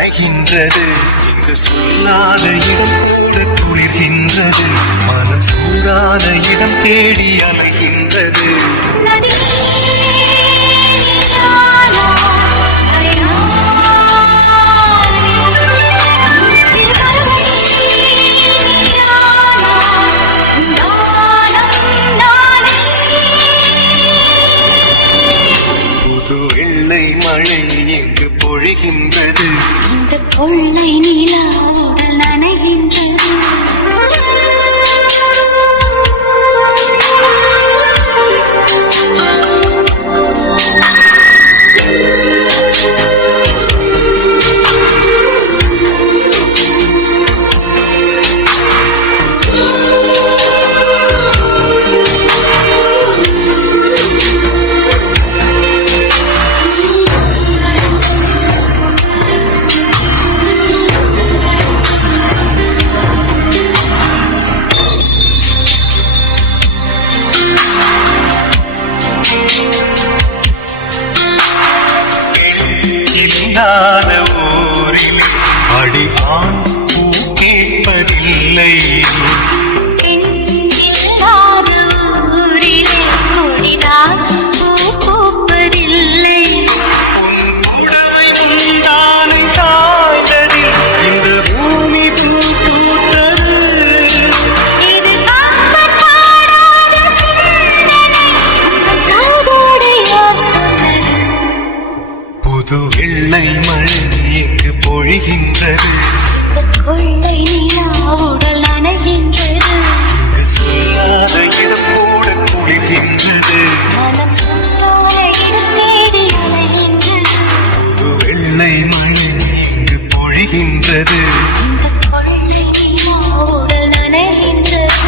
நனைகின்றது. இங்கு சொல்லாத இடம் கூட குளிர்கின்றது. மனம் சூடாத இடம் தேடி அலைகின்றது. பொழிகின்றது. இந்த கொள்ளை நிலா உடல் நனைகின்றது. ஊரில் அடி ஆண் பூ கேட்பதில்லை. புடவை முந்தானை சாய்ந்ததில் இந்த பூமி பூ பூத்தது. புது வெள்ளை மழை இங்கு பொழிகின்றது. கொள்ளை நிலா உடல் நனைகின்றது. இங்கு சொல்லாத இடம் கூட குளிர்கின்றது. மனம் சொல்லாத இடம் தேடி அலைகின்றது. புது வெள்ளை மழை இங்கு பொழிகின்றது. இந்த கொள்ளை நிலா உடல் நனைகின்றது.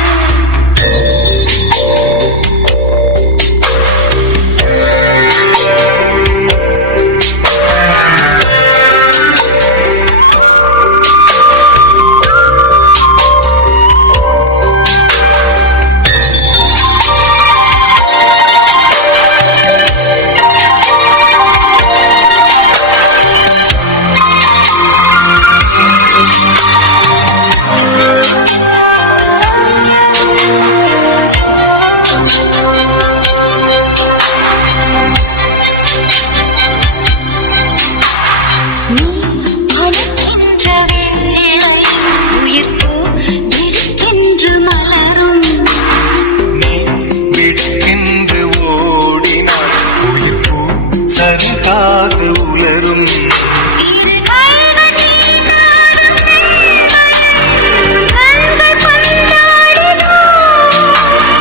சரிகாக உலரும்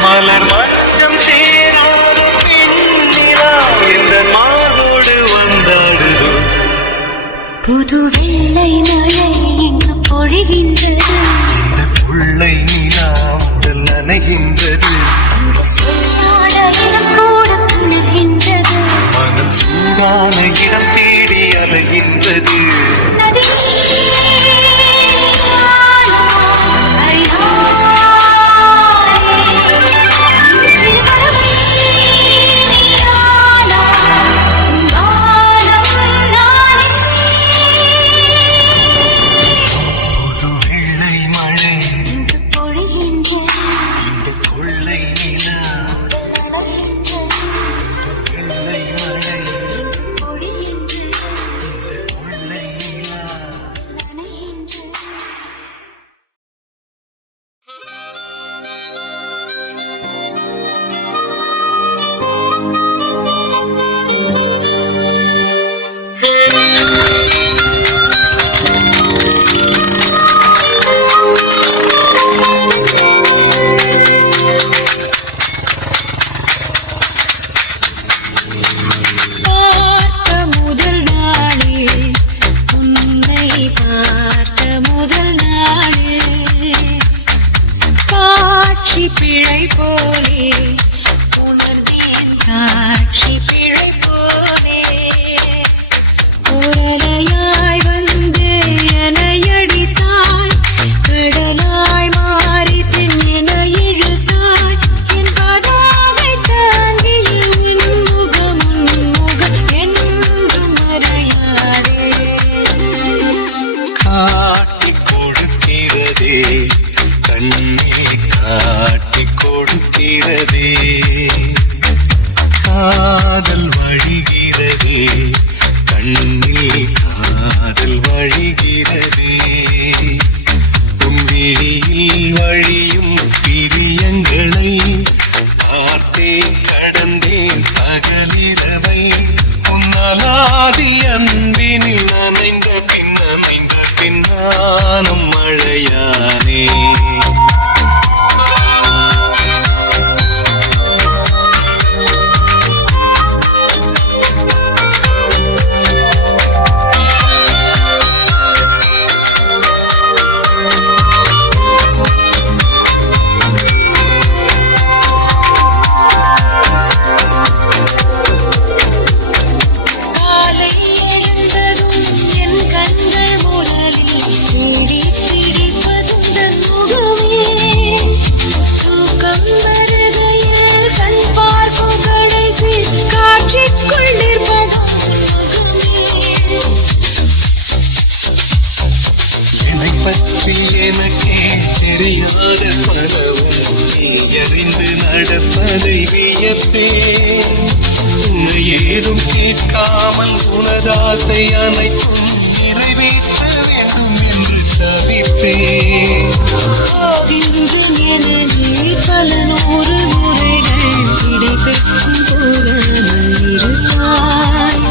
மலர் மஞ்சம் சேராத பெண்ணிலா எந்த மார்போடு வந்தாடுதோ. புது வெள்ளை மழை இங்கு பொழிகின்றது. இந்த கொள்ளை நிலா உடல் நனைகின்றது. சொல்லாத இடம் கூட குளிர்கின்றது. மனம் சூடான இடம் தேடி அலைகின்றது. புது வெள்ளை மழை இங்கு பொழிகின்றது. இந்த கொள்ளை நிலா வெள்ளை மழை பொழிகின்றது. இந்த கொள்ளை நிலா. நனைகின்றது. பிழை போலே உணர்ந்தேன் காட்சி பிழை போலே ஓரலையாய் வந்து எனையடித்தாய் கடலாய் மாறி பின் என இழுத்தாய் என் பதாகை தாங்கிய உன் முகம் என்றும் மறையாதே வழிகிறதே உன் விழியில் வழியும் பிரியங்களை பார்த்தேன் கடந்தேன் பகலிரவை உன்னாலாதி அன்பினில் நனைந்த பின்னானும் மழையானே எனக்கே தெரியாத பலவும் நீ அறிந்து நடப்பதை வியப்பே உன்னை ஏதும் கேட்காமல் உனதாசை அனைத்தும் நிறைவேற்ற வேண்டும் என்று தவிப்பே பல நூறு முறைகள் இடை பெற்றும் போகாமல்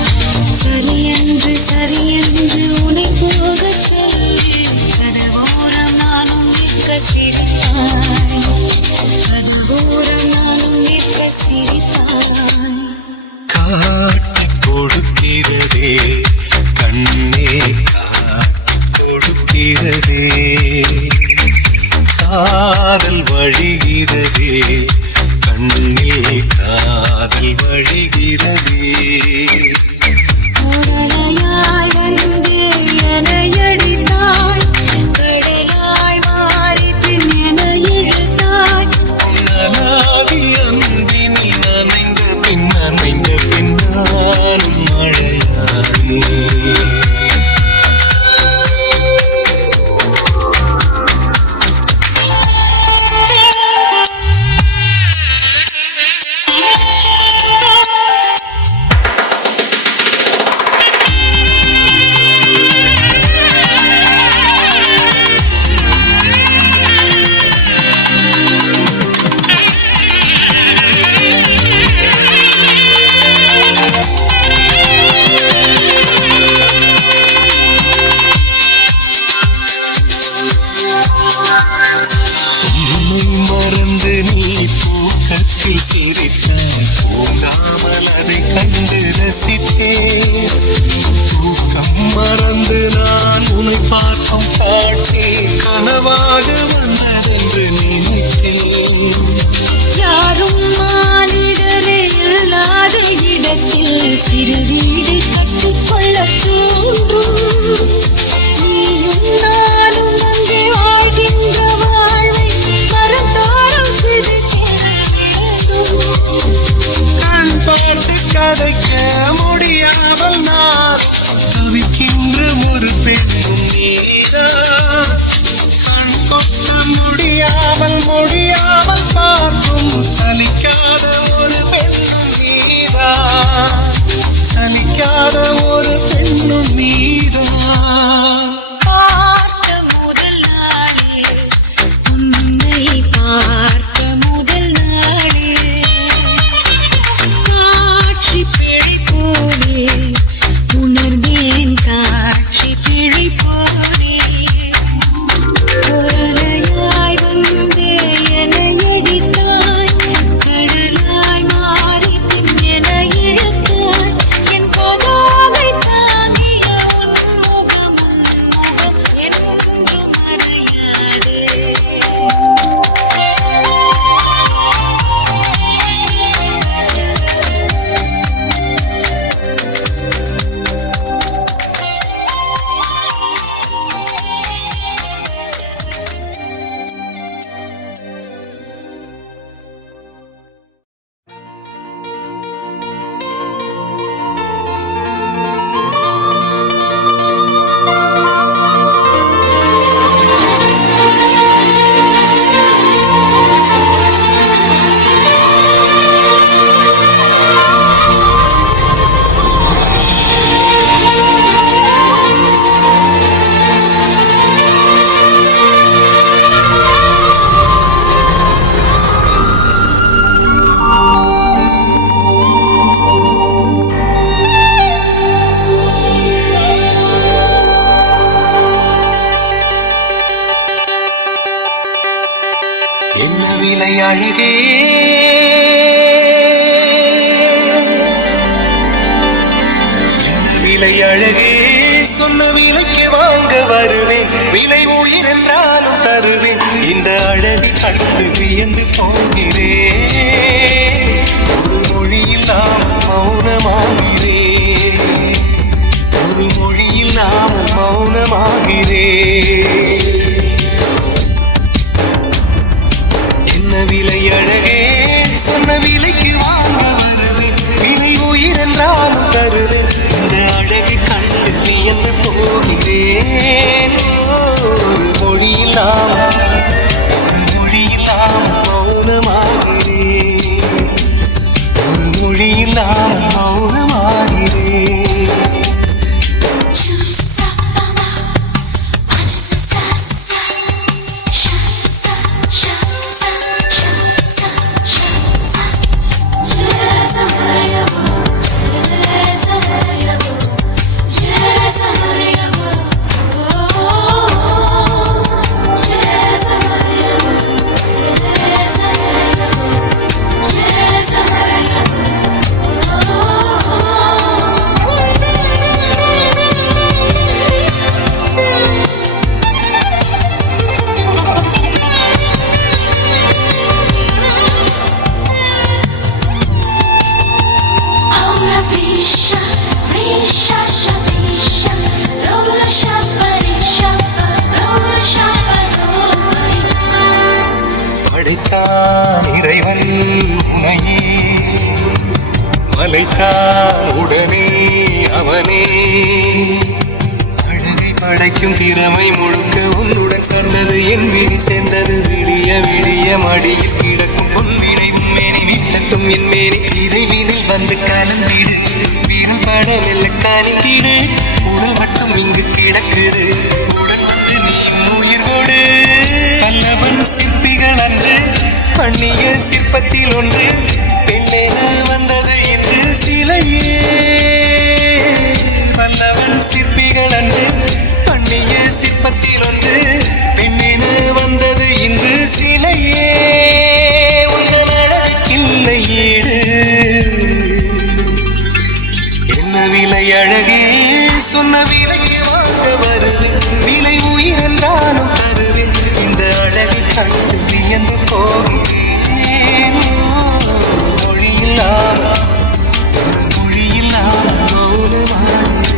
சரியென்று சரியென்று உனை போகச் சொல்லி கதவோரம் நானும் நிற்க சிரித்தாய் கதவோரம் நானும் நிற்க சிரித்தாய் காட்டி கொடுக்கிறதே கண்ணே காட்டி கொடுக்கிறதே காதல் வழிகிறதே கண்ணில் காதல் வழிகிறதே உடலையாய் வந்து எனையடித்தாய் கடலாய் மாறி பின் என இழுத்தாய் உன்னலாதி அன்பினில் நனைந்த பின்னானும் மழையானே விலை அழகே என்ன விலை அழகே சொன்ன விலைக்கு வாங்க வருவேன் விலை உயிர் என்றாலும் தருவேன் இந்த அழகை கண்டு வியந்து போகிறேன் ஒரு மொழி இல்லாமல் மௌனமாகிறேன் ஒரு மொழி இல்லாமல் மௌனமாகிறேன் என்ன விலை அழகே சொன்ன விலைக்கு வாங்க வருவேன் விலை உயிர் என்றாலும் தருவேன் இந்த அழகை கண்டு வியந்து போகிறேன் ஒரு மொழி இல்லாமல் மௌனமாகிறேன் ஒரு மொழி இல்லாமல் மௌனமாகிறேன் படைத்தான் இறைவன் உனையே மலைத்தான் உடனே அவனே அழகை படைக்கும் திறமை முழுக்க உன்னுடன் சேர்ந்தது என் விழி சேர்ந்தது விடிய விடிய மடியில் கிடக்கும் பொன்வினை உண்மேனி விட்டட்டும் என் மேனி இறைவினில் வந்து கலந்திடு வீரப்பட மெல்ல கனிந்திடு உடல் மட்டும் இங்கு கிடக்குது உடல் கொண்டு நீ உயிர் கொடு பல்லவன் சிற்பிகள் அன்று பண்ணிய சிற்பத்தில் ஒன்று பெண்ணென வந்தது என்று சிலையே வல்லவன் சிற்பிகள் அன்று பண்ணிய சிற்பத்தில் ஒன்று பெண்ணென வந்தது என்று சிலையே உங்கள் அழகில்லை ஈடு என்ன விலை அழகே சொன்ன விலைக்கு வாங்க வருவேன் விலை உயிர் என்றாலும் தருவேன் இந்த அழகை கண்டு வியந்து போகிறேன் மொழி இல்லாமல் ஒரு மொழி இல்லாமல் மௌனமாகிறேன்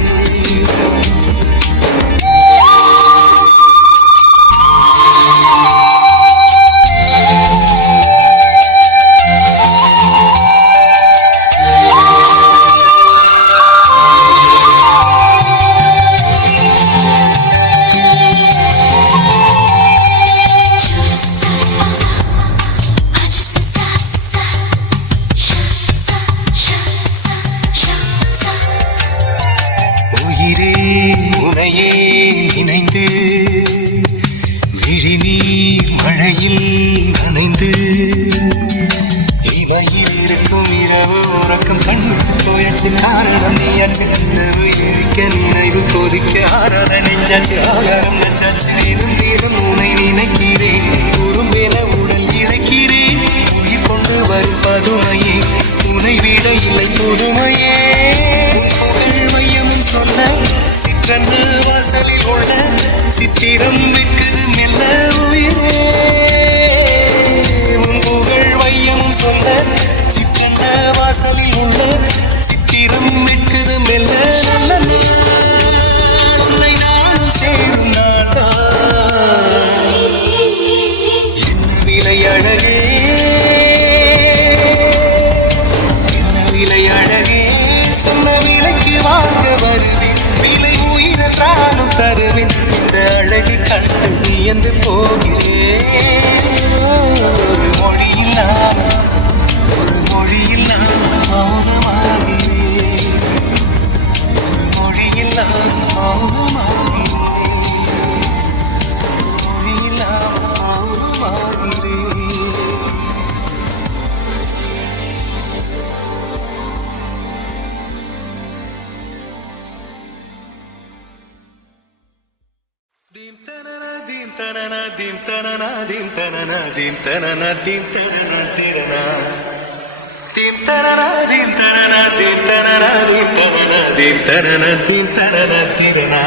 உயிரே உனையே நினைந்து விழிநீர் மழையில் நனைந்து இவையில் இருக்கும் இரவு உறக்கம் கண்ணுக்கு போயாச்சு காரணம் நீயாச்சு நினைவு இருக்க நினைவு கொதிக்க ஆறாத நெஞ்சாச்சு ஆகாரம் நெஞ்சாச்சு தினம் தினம் உனை நினைக்கிறேன் குறும்பென உடல் இழைக்கிறேன் உயிர் கொண்டு வரும் பதுமையே உனை விட இல்லை புதுமையே மையமும் சொல்ல சிற்றன்னு வாசலில் உள்ள சித்திரம் விற்குது மெல்ல உயிரே உன் புகழ் வையமும் சொல்ல சிற்றன்ன வாசலில் உள்ள சித்திரம் விற்குது மெல்ல உன்னை நானும் சேர்ந்தால்தான் என்ன விலை அழகே என்ன விலை அழகே சொன்ன விலைக்கு வாங்க வருவேன் விலை உயிர் என்றாலும் தருவேன் இந்த அழகை கண்டு வியந்து போகிறேன் ஒரு மொழி இல்லாமல் மௌனமாகிறேன் ஒரு மொழி இல்லாமல் மௌனமாகிறேன் ஒரு மொழி இல்லாமல் மௌனமாகிறேன் Dim, dim tanana dim tanana dim tanana dim tanana tirana dim tanana dim tanana dim tanana dim tanana dim tanana dim tanana tirana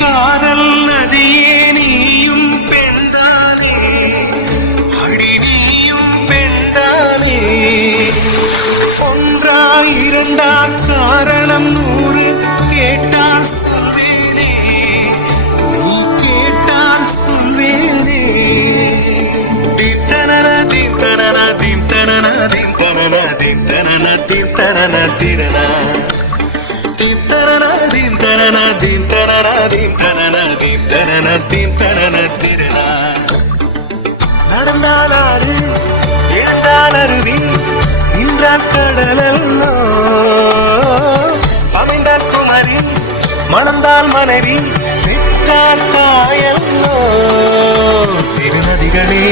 காதல் நதியே நீயும் பெண்தானே அடி நீயும் பெண்தானே ஒன்றா இரண்டா காரணம் 100 கேட்டால் சொல்வேனே நீ கேட்டால் சொல்வேனே தீம் தனனா தீம் தனனா தீம் தனனா தீம் தனனா தீம் தனனா தீம் தனனா திரனா தீம் தனனா தீம் தனனா தீம் தனனா தீம் தனனா தீம் தனனா தீம் தனனா திரனா நடந்தால் ஆறு எழுந்தால் அருவி நின்றால் கடலல்லோ சமைந்தால் குமரி மணந்தால் மனைவி விட்டால் தாயல்லோ சிறு நதிகளே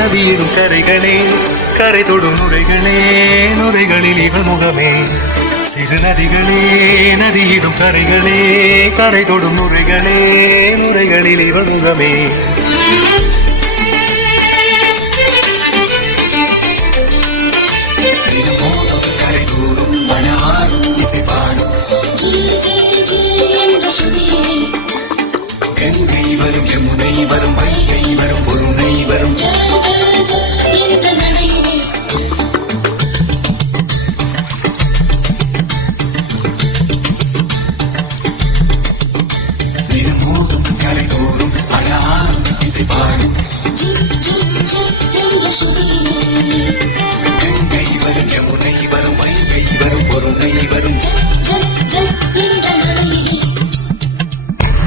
நதியிடும் கரைகளே கரை தொடும் நுரைகளே நுரைகளில் இவள் முகமே சிறு நதிகளே நதியிடும் கரைகளே கரை தொடும் நுரைகளே நுரைகளில் இவள் முகமே தினமோதும் கரை தோறும் மனமாறும் இசைப்பாடும் கங்கை வரும் யமுனை வரும் வைகை வரும் பொருணை வரும் கங்கை வரும் யமுனை வரும் வைகை வரும் பொருணை வரும்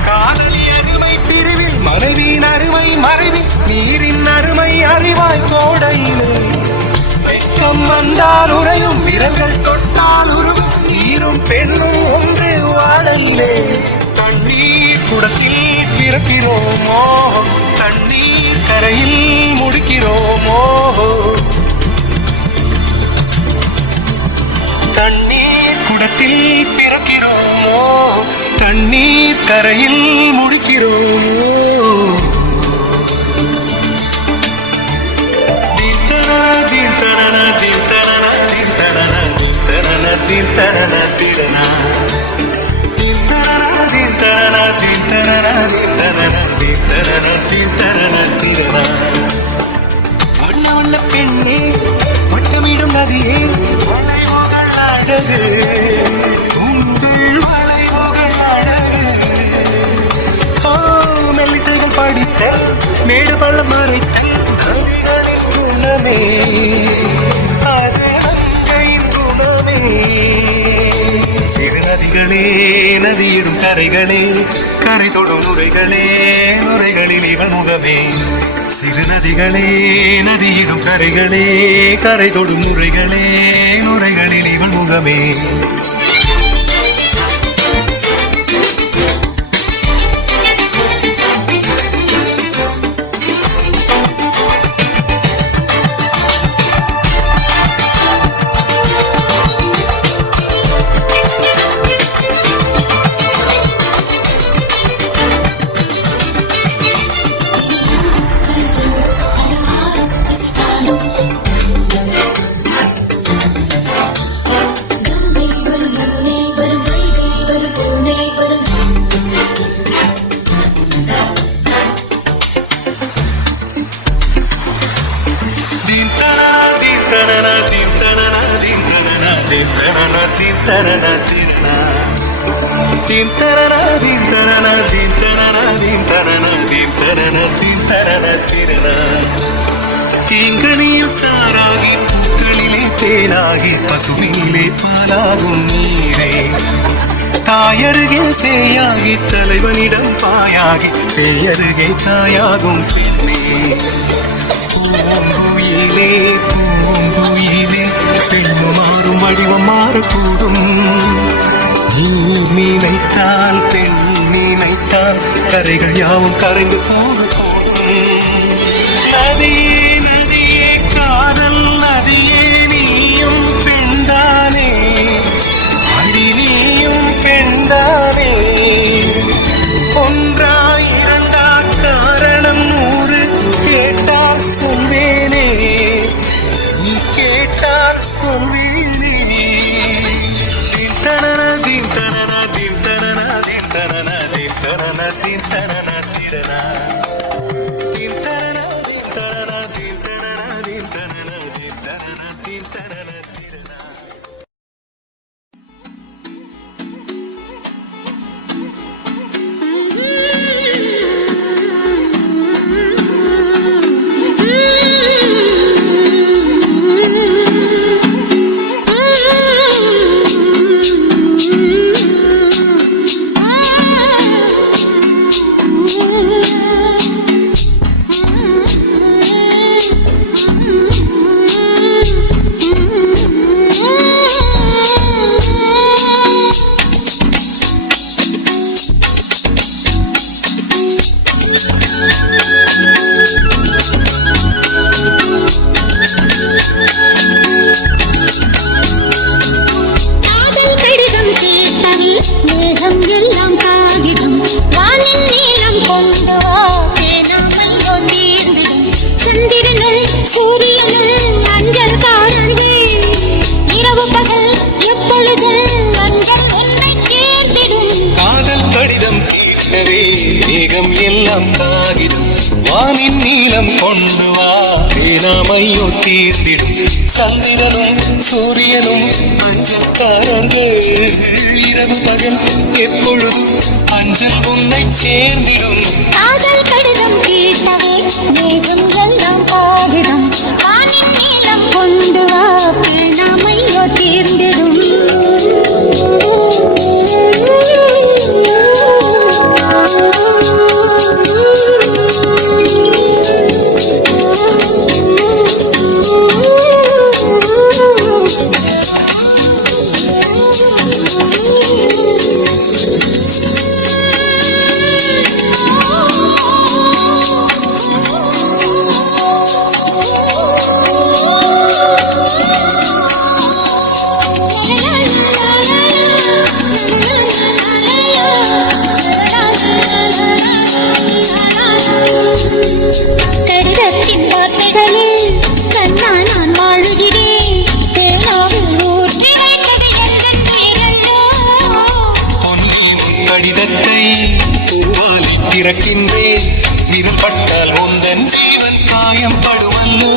காதலி அருமை பிரிவில் மனைவியின் அருமை மறைவி நீரின் அருமை அறிவாய் கோடையிலே வெக்கம் வந்தால் உறையும் விரல்கள் தொட்டால் உருவும் நீரும் பெண்ணும் ஒன்று வாழல்லே தண்ணீர் குடத்தில் பிறக்கிறோமோ தண்ணீர் கரையில் முடிக்கிறோமோ தண்ணீர் குடத்தில் பிறக்கிறோமோ தண்ணீர் கரையில் முடிக்கிறோமோ தீம் தனனா தீம் தனனா தீம் தனனா தீம் தனனா தீம் தனனா திரனா தீம் தனனா தீம் தனனா தீம் தனனா தீம் தனனா தீம் தனனா தீம் தனனா திரனா வண்ண வண்ண பெண்ணே வட்டமிடும் நதியே வளைவுகள் அழகு உங்கள் வளைவுகள் அழகு ஓ மெல்லிசைகள் படித்த மேடு பள்ளம் மறைத்த நதிகளின் குணமே அது அங்கையின் குணமே சிறு நதிகளே நதியிடும் கரைகளே கரை தொடும் நுரைகளே நுரைகளில் இவள் முகமே சிறு நதிகளே நதியிடும் கரைகளே கரை தொடும் நுரைகளே நுரைகளில் இவள் முகமே Dim tarana tirana dim tarana dim tarana dim tarana dim tarana dim tarana dim tarana tirana தீங்கனியில் சாராகி பூக்களிலே தேனாகி பசுவினிலே பாலாகும் நீரே தாயருகே சேயாகி தலைவனிடம் பாயாகி சேயருகே தாயாகும் பெண்ணே பூங்குயிலே பூங்குயிலே பெண்ணு மாறும் வடிவம் மாறக்கூடும் ஊர் நினைத்தால் பெண் நினைத்தால் கரைகள் யாவும் கரைந்து போகக்கூடும். நதியே நதியே காதல் நதியே நீயும் பெண்தானே, அடி நீயும் பெண்தானே. ஒன்றா இரண்டா காரணம் 100 கேட்டால் சொல்வேனே, நீ கேட்டால் சொல்வேனே. தின்தனன தின்தனன தின்தனன தின்தனன தின்தனன தின்தனன திரனா தின்தனன தின்தனன தின்தனன தின்தனன தின்தனன தின்தனன திரனா. காதல் கடிதம் கேட்டவே மேகம் எல்லாம் காகிதம் வானின் நீளம் கொண்டு வா பேனாமையோ தீர்ந்திடும் சந்திரனும் சூரியனும் அஞ்சல்காரர்கள் இரவு பகல் எப்பொழுதும் அஞ்சல் உன்னை சேர்ந்திடும். காதல் கடிதம் கேட்டவே மேகம் எல்லாம் காகிதம் வானின் நீளம் கொண்டு வா பேனாமையோ தீர்ந்திடும் சந்திரனும் சூரியனும் அஞ்சல்காரர்கள் இரவு பகல் எப்பொழுதும் அஞ்சல் உன்னை சேர்ந்திடும். காதல் கடிதம் கேட்டவே மேகம் எல்லாம் காகிதம் வானின் நீளம் கொண்டு வா பேனாமையோ தீர்ந்திடும். கடிதத்தின் வார்த்தைகளில் கண்ணா நான் வாழுகிறேன் பேனாவில் ஊற்றி வைத்தது எத்தன் பேரல்லோ. பொன்னியின் கடிதத்தை பூவாலி திறக்கின்றேன் விரல் பட்டால் உந்தன் ஜீவன் காயம் படுவல்லோ.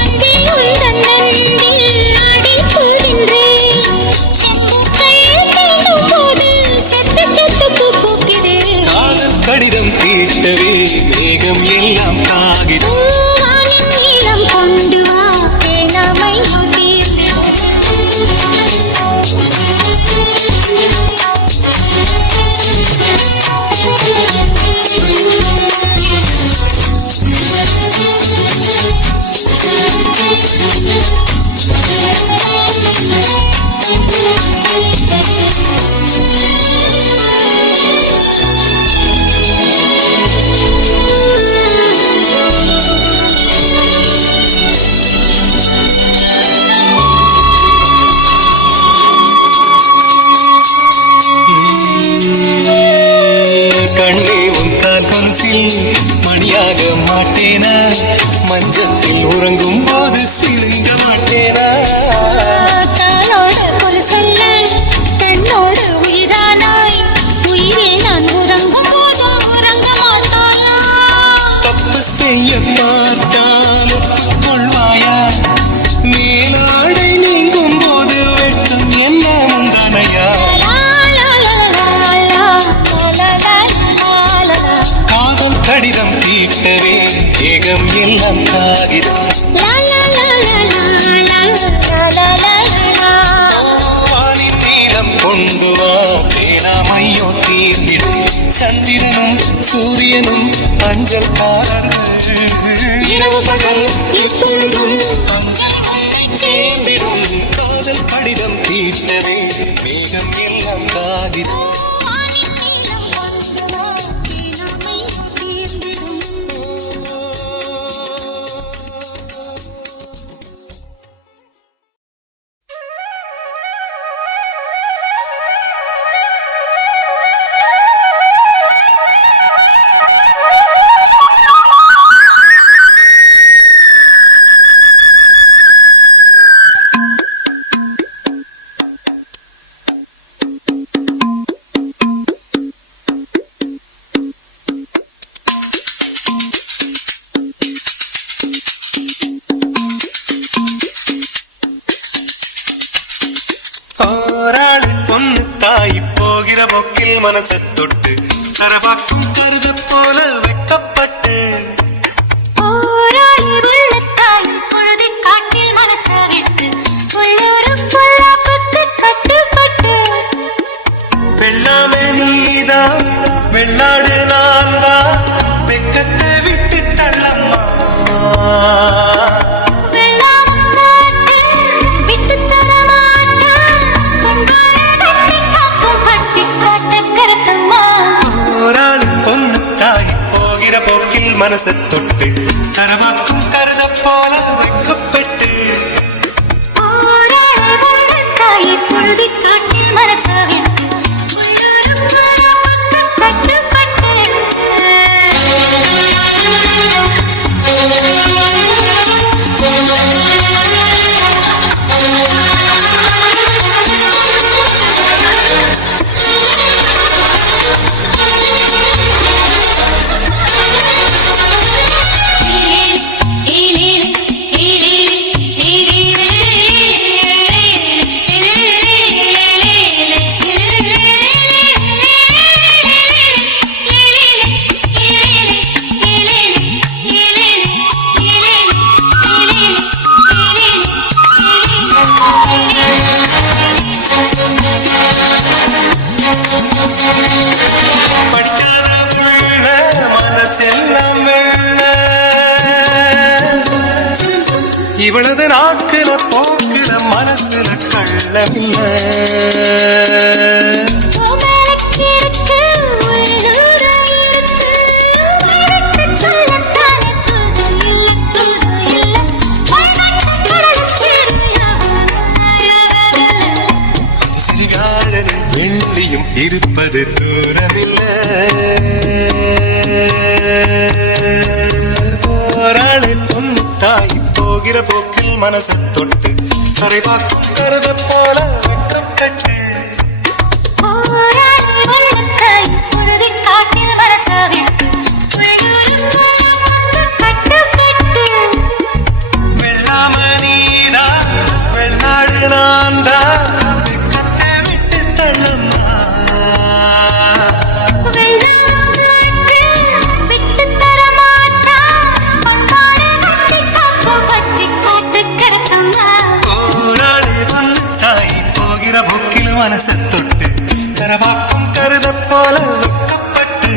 அந்தி உந்தன் நெஞ்சில் ஆடி போகின்றேன் செம்புக்கள் தீண்டும் போது செத்து செத்து பூ பூக்கிறேன். காதல் கடிதம் கேட்டவே மேகம் எல்லாம் காகிதம் வானின் நீளம் கொண்டு வா பேனாமையோ தீர்ந்திடும். கண்ணே உன் கால் கொலுசில் மணியாக மாட்டேனா, மஞ்சத்தில் உறங்கும் போது சிழுங்க மாட்டேனா. காலோடு கொலு சொல்ல கண்ணோடு உயிரானாய் உயிரே நான் உறங்கும் போதும் உறங்க மாட்டாயா. தப்பு செய்ய பார்த்தால் ஒப்புக்கொள்வாயா, மேலாடை நீங்கும் போது வெட்கம் என்ன முந்தானையா. காதல் கடிதம் தீட்டவே ஏகம் எல்லாம் காகிதம் வானின் நீளம் கொண்டு வா பேனாமையோ தீர்ந்திடும் சந்திரனும் சூரியனும் அஞ்சல்காரர்கள் இரவு பகல் எப்பொழுதும் அஞ்சல் உன்னை சேர்ந்திடும். காதல் கடிதம் தீட்டவே மேகம் எல்லாம் போராளி பொண்ணு தாய் போகிற போக்கில் மனசை தொட்டு தரபாக்கும் கருத போல வெக்கப்பட்டு போராளி உள்ளத்தாய் பொழுதை காட்டில் மனச விட்டு உள்ளூரும் பொல்லாப்புக்கு கட்டுப்பட்டு வெள்ளாமே நீதான் வெள்ளாடு நான் தான் வெக்கத்தை விட்டு தள்ளம்மா போக்கில் மனசை தொட்டு கரமாக்கும் கருத போல வைக்கப்பட்டு பொழுதி காட்டில் மனச விட்டு கட்டுப்பட்டு இவளது நாக்குல போக்குல மனசுல கள்ளமில்ல சிறுகாடனும் வெள்ளியும் இருப்பது தூரமில்ல போராளி பொண்ணு தாய் போகிற போக்கில் மனசை தொட்டு கரைவாக்கும் கருத போல வெக்கப்பட்டு பொழுதி காட்டில் மனச விட்டு கட்டுப்பட்டு வெள்ளாம நீதா வெள்ளாடு நான்தா வெக்கத்தை விட்டு தள்ளம்மா மனசை தொட்டு கரவாக்கும் கருத போல வெக்கப்பட்டு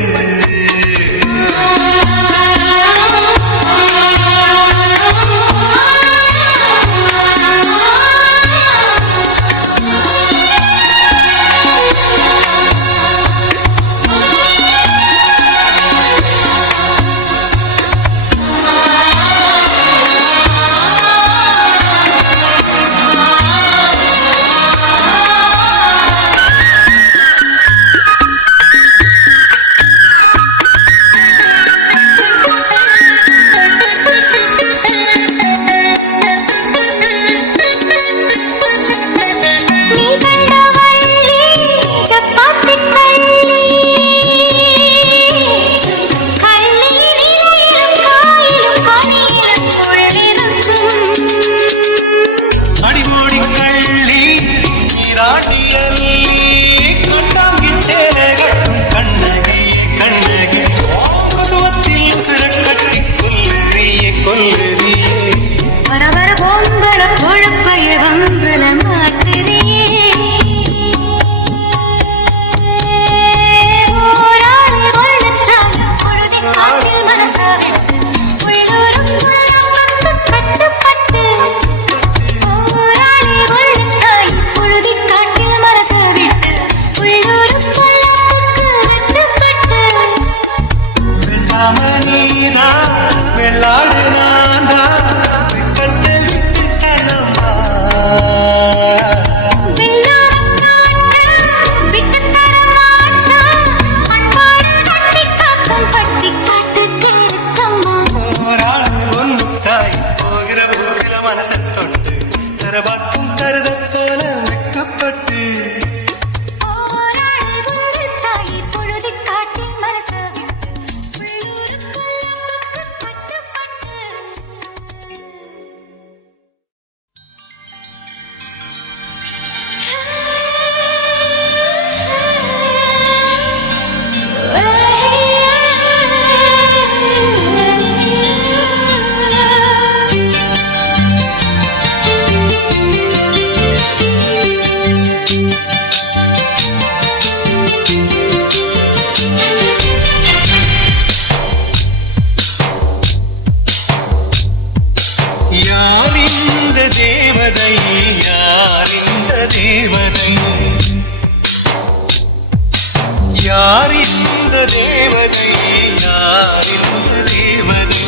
யார் இந்த தேவதை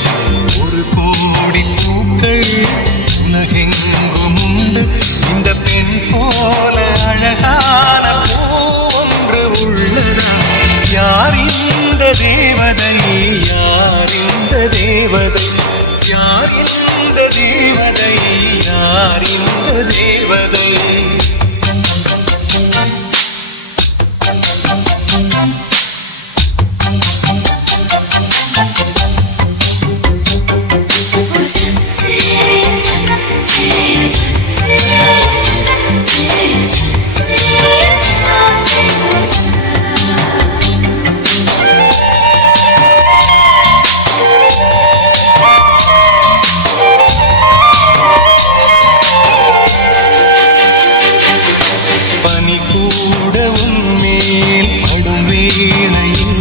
ஒரு கோடி பூக்கள் உலகெங்கும் உண்டு இந்த பெண் போல அழகான பூ ஒன்று உள்ளதா யார் இந்த தேவதை யார் இந்த தேவதை யார் இந்த தேவதை யார் இந்த தேவதை பனி கூட உன்மேல் படும் வேளையில்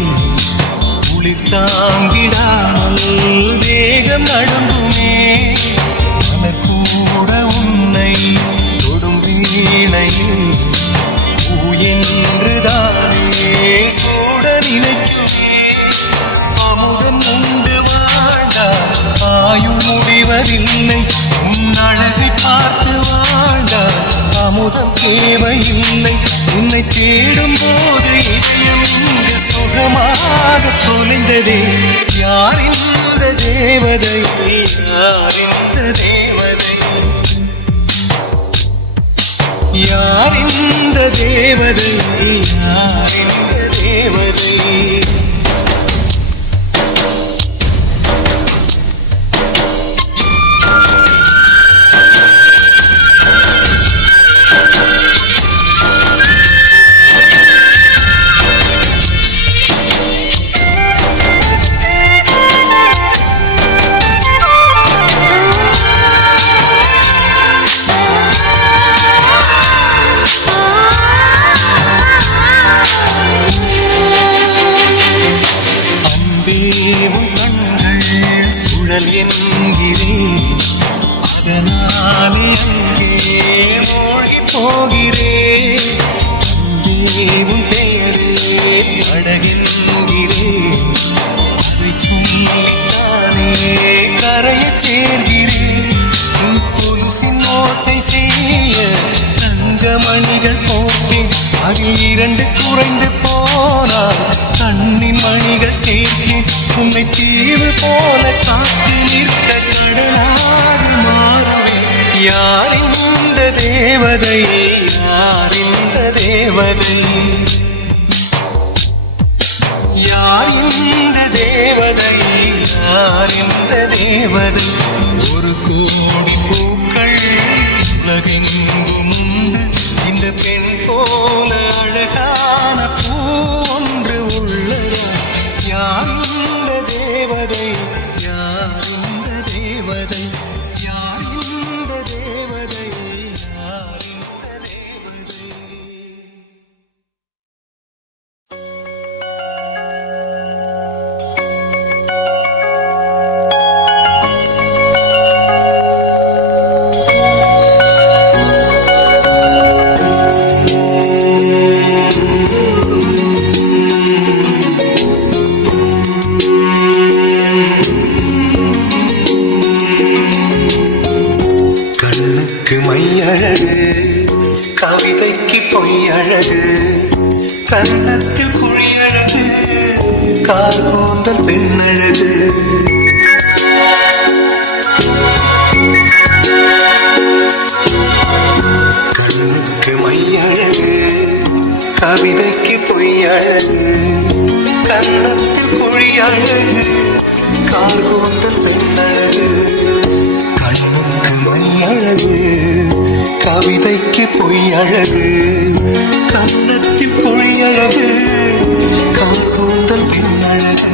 குளிர் தாங்கிடாமல் தேகம் நடுங்குமே மலர் கூட உன்னை தொடும் வேளையில் பூ என்றுதானே சூட நினைக்குமே அமுதன் உண்டு வாழ்ந்தால் ஆயுள் முடிவதில்லை உன் அழகை பார்த்து வாழ்ந்தால் அமுதம் தேவையில்லை உன்னை தேடும் போது இதயம் இங்கு சுகமாக தொலைந்ததே யார் இந்த தேவதை யார் இந்த தேவதை யார் இந்த தேவதை யார் இந்த தேவதை என்கிறேன் அதனாலே அங்கே மூழ்கி போகிறேன் தேவும் பெயரே அழகென்கிறேன் அதை சொல்லித்தானே கரையச் சேர்கிறேன் உன் கொலுசின் ஓசை செய்ய தங்கமணிகள் போட்டேன் அதில் 2 குறைந்து போனால் கண்ணின் மணிகள் சேர்த்தேன் உன்னை தீவு போல காத்து நிற்க கடலாகி மாறுவேன் யார் இந்த தேவதை யார் இந்த தேவதை யார் இந்த தேவதை யார் இந்த தேவதை ஒரு கோடி பூக்கள் உலகெங்கும் உண்டு இந்த பெண் போல அழகான பூ ஒன்று உள்ளதா யார் இந்த தேவதை யார் இந்த தேவதை யார் இந்த தேவதை யார் இந்த தேவதை மையழகு கவிதைக்கு பொய்யழகு கன்னத்தில் குழியழகு கால் கூந்தல் பெண்ணழகு கண்ணுக்கு மையழகு கவிதைக்கு பொய்யழகு கன்னத்தில் குழியழகு கால் கூந்தல் பெண்ணழகு கண்ணுக்கு மையழகு கவிதைக்கு பொய்யழகு கன்னத்தில் பொய்யழகு கால் கூந்தல் பெண்ணழகு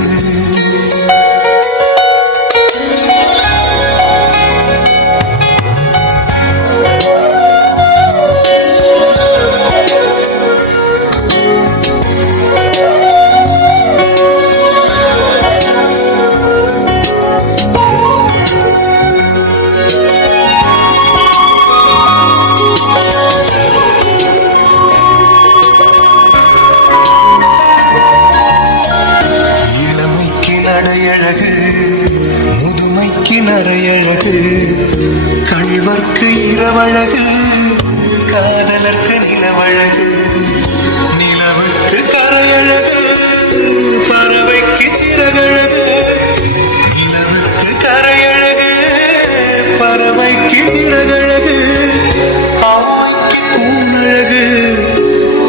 அழகு கள்வர்க்கு இரவழகு காதலர்க்கு நிலவழகு நிலவுக்கு கரையழகு பறவைக்கு சிறகழகு நிலவுக்கு கரையழகு பறவைக்கு சிறகழகு ஆமைக்கு பூனழகு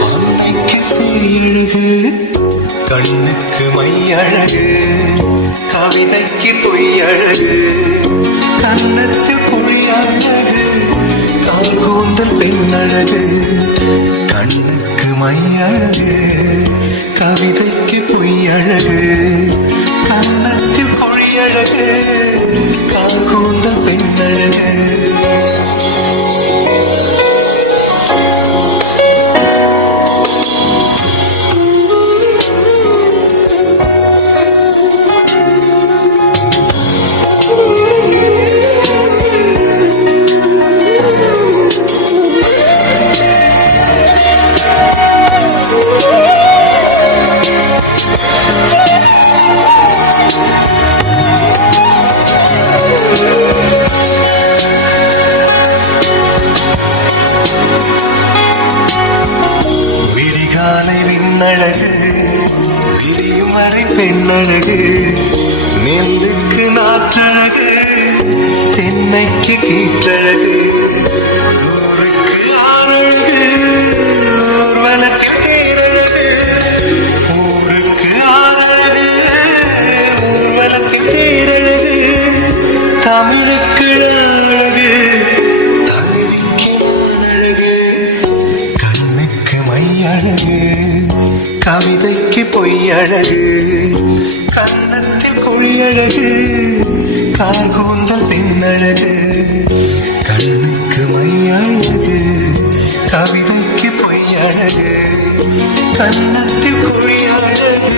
அன்னைக்கு செய்யழகு கண்ணுக்கு மையழகு கவிதைக்கு பொய்யழகு கன்னத்தில் பொய்யழகு கார்கூந்தல் பெண்ணழகு கண்ணுக்கு மையழகு கவிதைக்கு பொய்யழகு கன்னத்தில் பொய்யழகு கார்கூந்தல் பெண்ணழகு பெண்ணழகு விரியும் வரை பெண்ணழகு நெல்லுக்கு நாற்றழகு தென்னைக்கு கீற்றழகு ஊருக்கு ஆறழகு ஊர்வலத்தில் தேரழகு ஊருக்கு ஆறழகு ஊர்வலத்தில் தேரழகு தமிழுக்கு அழகு தனிவிக்கு அழகு கண்ணுக்கு மையழகு கவிதைக்கு பொய்யழகு கன்னத்தில் குழியழகு கார்கூந்தல் பெண்ணழகு கண்ணுக்கு மையழகு கவிதைக்கு பொய்யழகு கன்னத்தில் குழியழகு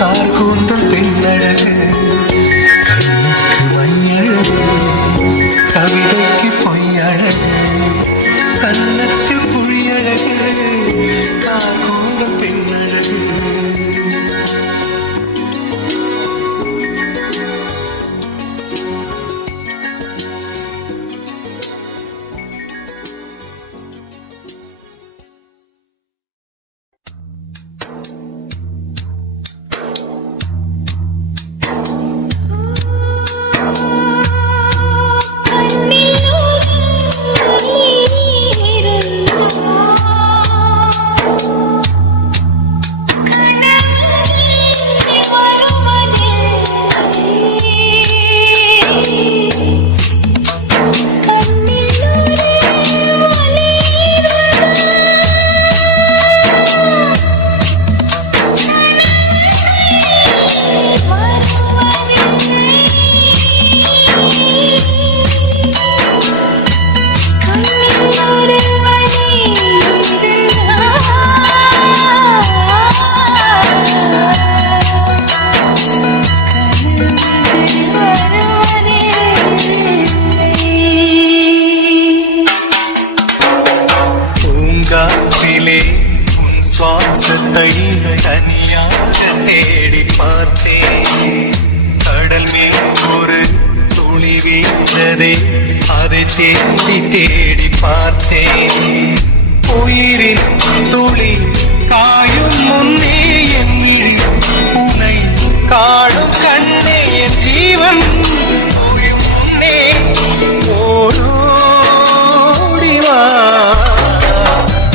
கார்கூந்தல் பெண்ணழகு கண்ணுக்கு மையழகு கவிதைக்கு பொய்யழகு கன்னத்தில் குழியழகு கார்கூந்தல் பெண்ணழகு சுவாசத்தை தனியாக தேடி பார்த்தேன் கடல் மேல் ஒரு துளி வீழ்ந்ததே அதை தேடி தேடி பார்த்தேன் உயிரின் துளி காயும் முன்னே என் விழி உனை காடும் கண்ணே என் ஜீவன் போயும் முன்னே ஓடோடிவா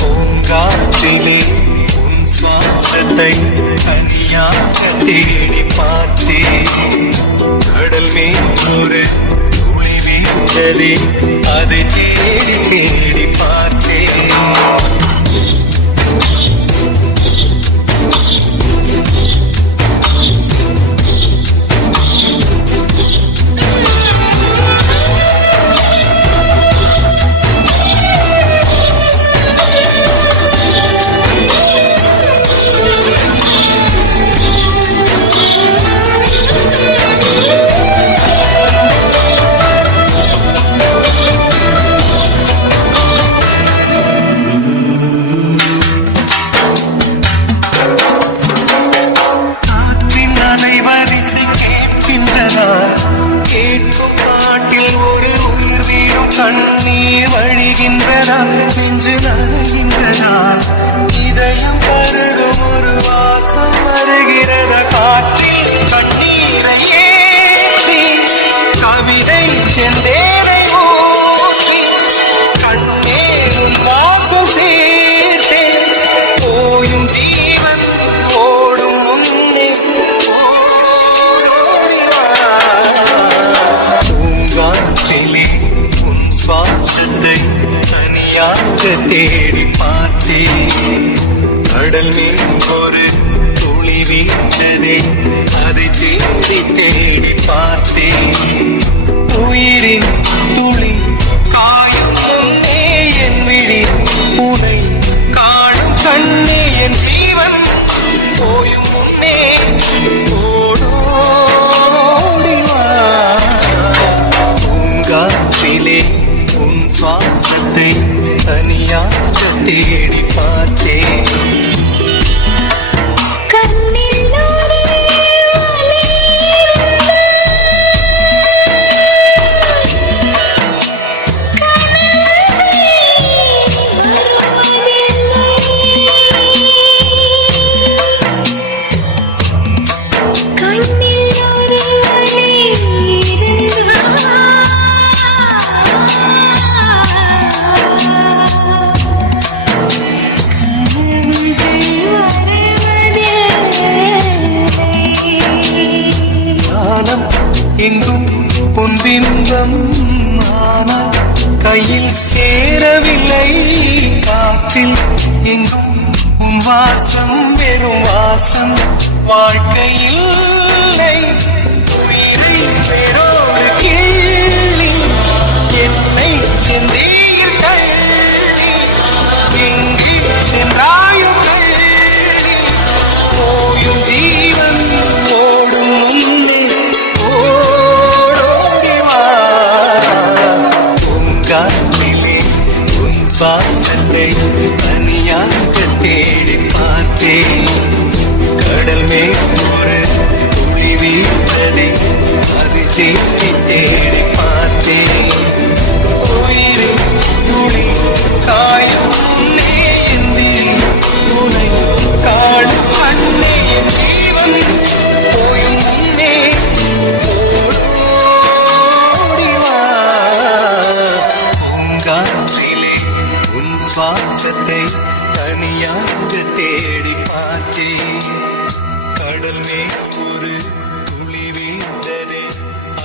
பூங்காற்றிலே சுவாசத்தை தனியாக தேடி பார்த்தேன் கடல் மேல் ஒரு துளி வீழ்ந்ததே அதை தேடி தேடி பார்த்தேன் கடல் மேல் ஒரு துளி வீழ்ந்ததே, அதை தேடி தேடி பார்த்தேன். உயிரின் துளி காயும் முன்னே என் விழி உனை காணும் கண்ணே, என் ஜீவன் போயும் முன்னே ஓடோடிவா. பூங்காற்றிலே உன் சுவாசத்தை தனியாக தேடி பார்த்தேன். எங்கும் உன் பிம்பம், ஆனால் கையில் சேரவில்லை. காற்றில் எங்கும் உன் வாசம், வெறும் வாசம் வாழ்க்கையில். உயிரை வேறோடு கிள்ளி என்னை செந்தீர் தள்ளி எங்கே சென்றாயோ தள்ளி போயும் ஜீவன் ஓடும் முன்னே ஓடோடிவா. பூங்காற்றிலே உன் சுவாசத்தை தனியாக தேடி பார்த்தேன். கடல் மேல் ஒரு துளி வீழ்ந்ததே, அது தேடி தேடி பார்த்தேன். உயிரின் துளி காயும் முன்னே என் விழி உனை காணும் கண்ணே, என் ஜீவன் போயும் முன்னே ஓடோடிவா. பூங்காற்றிலே உன் சுவாசத்தை தனியாக தேடி பார்த்தேன். கடல் மேல் ஒரு துளி வீழ்ந்ததே,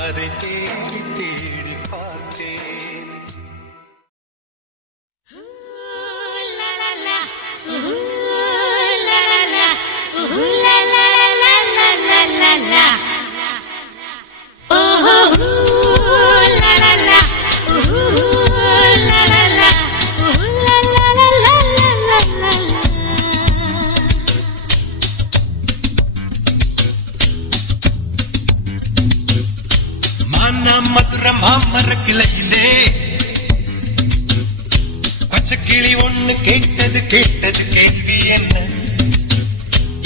அதை தேடி தேடி பார்த்தேன். மதுரம் மாமர கிளையிலே பச்சை கிளி ஒண்ணு கேட்டது கேள்வி என்ன?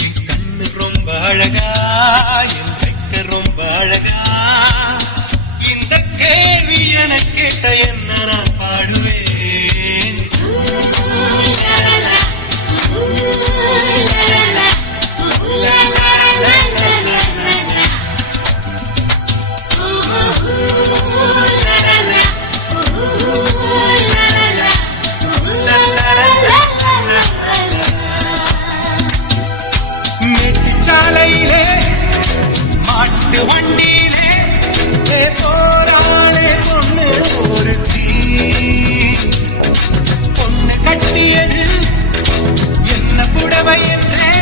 என் கண்ணு ரொம்ப அழகா, என் கைக்க ரொம்ப அழகா, இந்த கேள்வி என கேட்ட என்ன நான் பாடுவேன். மேட்டுச்சாலையிலே மாட்டு வண்டியிலே போராளே பொண்ணு ஒருத்தி, பொண்ணு கட்டியது என்ன புடவை என்றே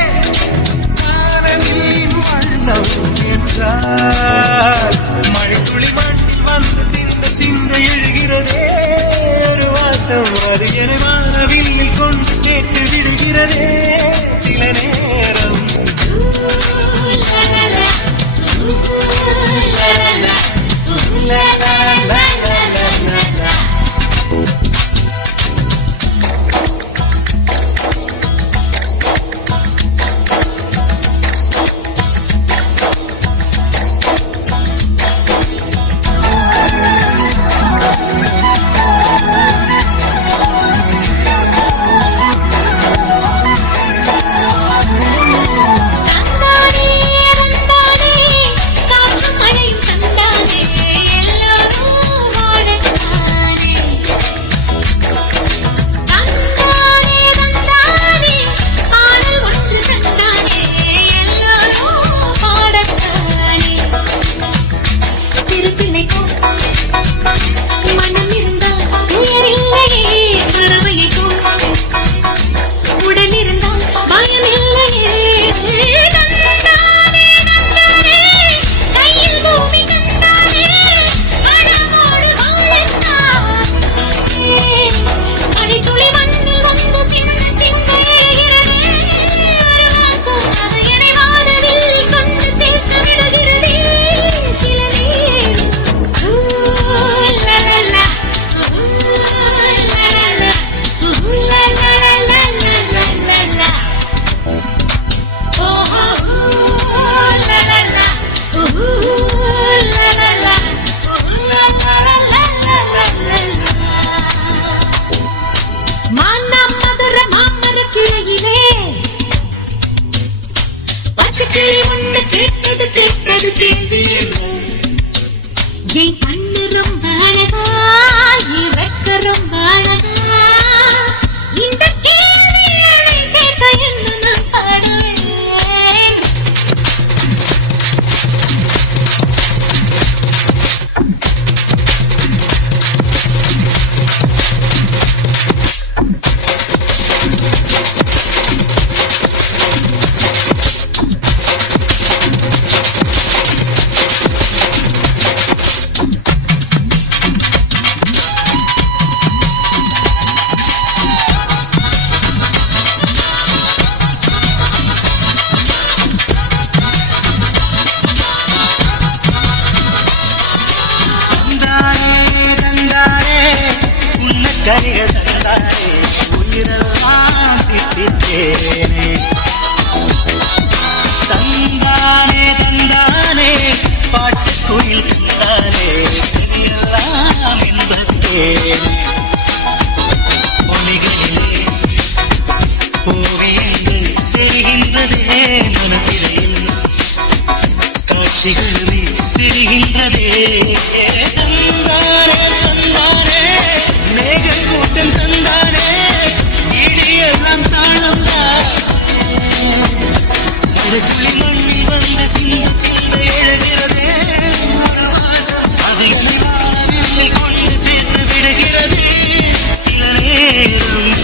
காரமின் வண்ணம் என்றார். மழைத்துளி மண்ணில் வந்து சிந்த சிந்த எழுகிறதே ஒரு வாசம், அது என வானவில்லில் கொண்டு சேர்த்து விடுகிறதே சில நேரம். பார்த்தேனே. தந்தானே தந்தானே பாட்டுக்குயில் தந்தானே சரியெல்லாம் என்பதேனே. ஒளிகளிலே ஓவியங்கள் தெரிகின்றதே மனதிரையில் காட்சிகளுமே தெரிகின்றதே. தந்தானே தந்தானே மேகக்கூட்டம் தந்தானே இடியெல்லாம் தாளம்தான். ஒரு துளி மண்ணில் வந்து சிந்த சிந்த எழுகிறதே ஒரு வாசம். அதை வானில் கொண்டு சேர்த்து விடுகிறது சில நேரம்.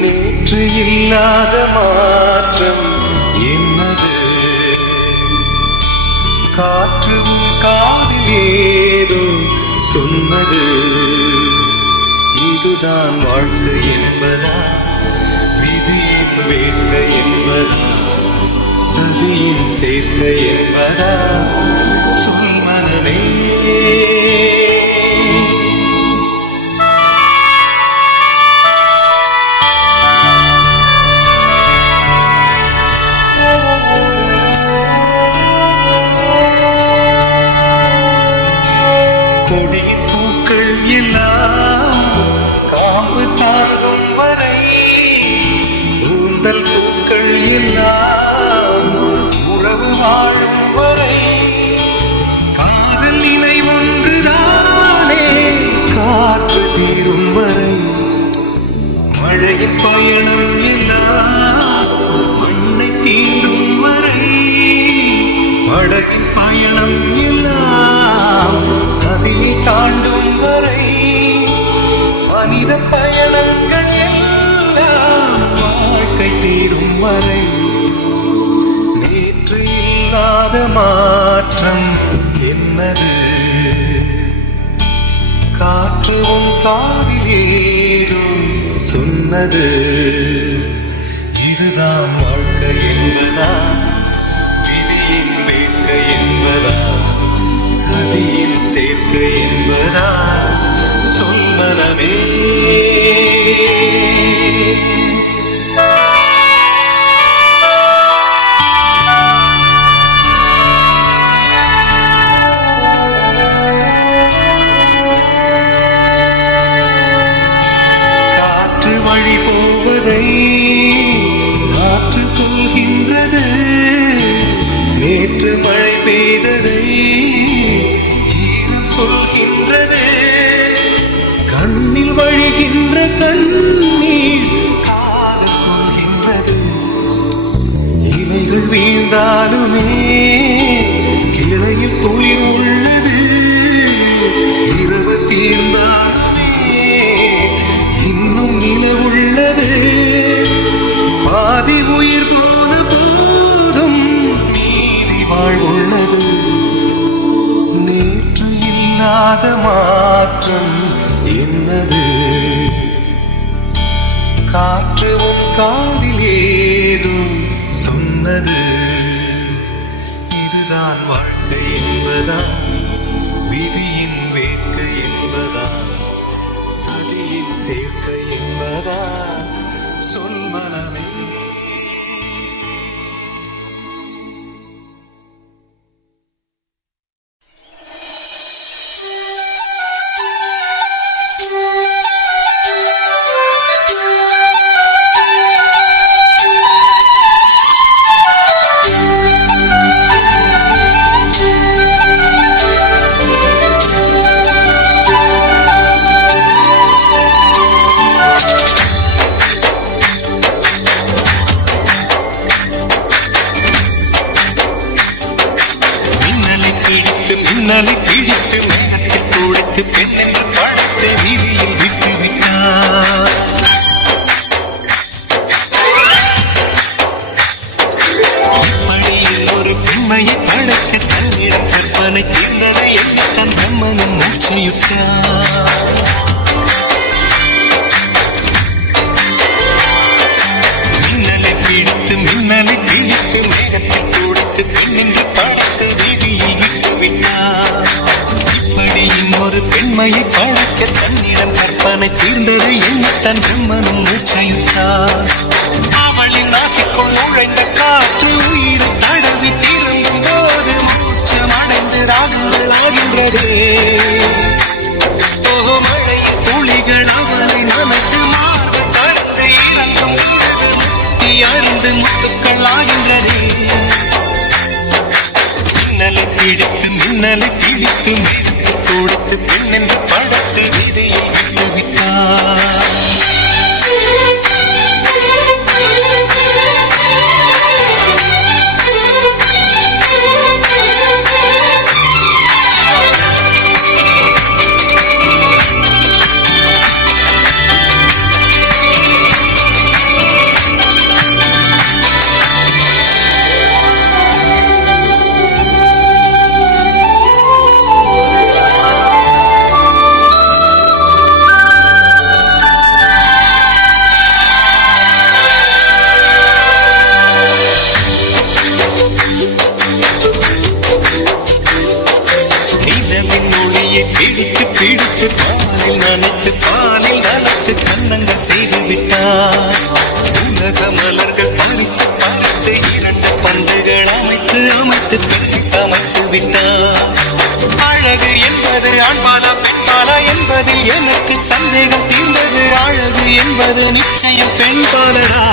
நேற்று இல்லாத மாற்றம் என்னது? காற்று உன் காதில் ஏதோ சொன்னது. இதுதான் வாழ்க்கை என்பதா விதியின் வேட்கை என்பதா சதியின் சேர்க்கை என்பதா சொல் மனமே. கொடியின் பூக்கள் எல்லாம் காம்பு தாங்கும் வரை, ஊந்தல் பூக்கள் எல்லாம் உறவு வாழும் வரை, காதல் நினை ஒன்றுதானே காற்று தீரும் வரை, மழையின் பயணம் எல்லாம் மண்ணை தீண்டும் வரை, படகின் பயணம் எல்லாம் நதியை தாண்டும் வரை, மனித பயணங்கள் எல்லாம் வாழ்க்கை தீரும் வரை. நேற்று இல்லாத மாற்றம் என்னது? காற்று உன் காதில் ஏதோ சொன்னது. இதுதான் வாழ்க்கை என்பதா விதியின் வேட்கை என்பதா சதியின் சேர்க்கை என்பதா சொல் மனமே. காற்று வழி போவதை காற்று சொல்கின்றது. நேற்று மழை பெய்ததை ஈரம் சொல்கின்றது. கண்ணில் வழிகின்ற கண்ணீர் காதல் சொல்கின்றது. இலைகள் வீழ்ந்தாலுமே கிளையில் துளிர் உள்ளது. இரவு தீர்ந்தாலுமே இன்னும் நிலவுள்ளது. பாதி உயிர் போன போதும் மீதி வாழ்வுள்ளது. நேற்று இல்லாத மாற்றம் என்னது? காற்று உன் காதிலே சொன்னது இதுதான் வாழ்க்கை என்பதா விதியின் வேட்கை என்பதா சதியின் சேர்க்கை என்பதா சொல் மனமே. மின்னலை பிடித்து மேகத்தில் துடைத்து பெண் என்று பழத்தை வீதியில் விட்டு விட்டார். இப்படியில் ஒரு பெண்மையை படைத்து தன்னிடம் கற்பனை தீர்ந்ததை எண்ணி தன் பிரம்மனும் மூச்சையுட்டார். மின்னலை பிடித்து மேகத்தில் துடைத்து பெண் என்று பழத்தை வீதியில் விட்டு விட்டார். இப்படி இன்னொரு பெண்மையை பழக்க தன்னிடம் கற்பனை தீர்ந்தது எண்ணி தன் பிரம்மனும் மூச்சையுட்டார். அவளின் நாசிக்குள் நுழைந்த காற்று உயிரை தடவி திரும்பும் போது மூச்சம் அடைந்து ராகங்கள் ஆகின்றது. மழையின் துளிகள் அவளை நனைத்து மார்பு தடுத்து இறங்கும் அறிந்து முத்துக்கள் ஆகின்றது. மின்னலை பிடித்து மேகத்தில் துடைத்து பெண் என்று படத்து விதையை விட்டு விட்டார். பிடித்து பாலில் நனைத்து கன்னங்கள் செய்து விட்டார். உலக மலர்கள் பறித்து இரண்டு பந்துகள் அமைத்து பெண்ணை சமைத்து விட்டார். அழகு என்பது ஆண்பாலா பெண்பாலா என்பதில் எனக்கு சந்தேகம் தீர்ந்தது. அழகு என்பது நிச்சயம் பெண்பாலடா.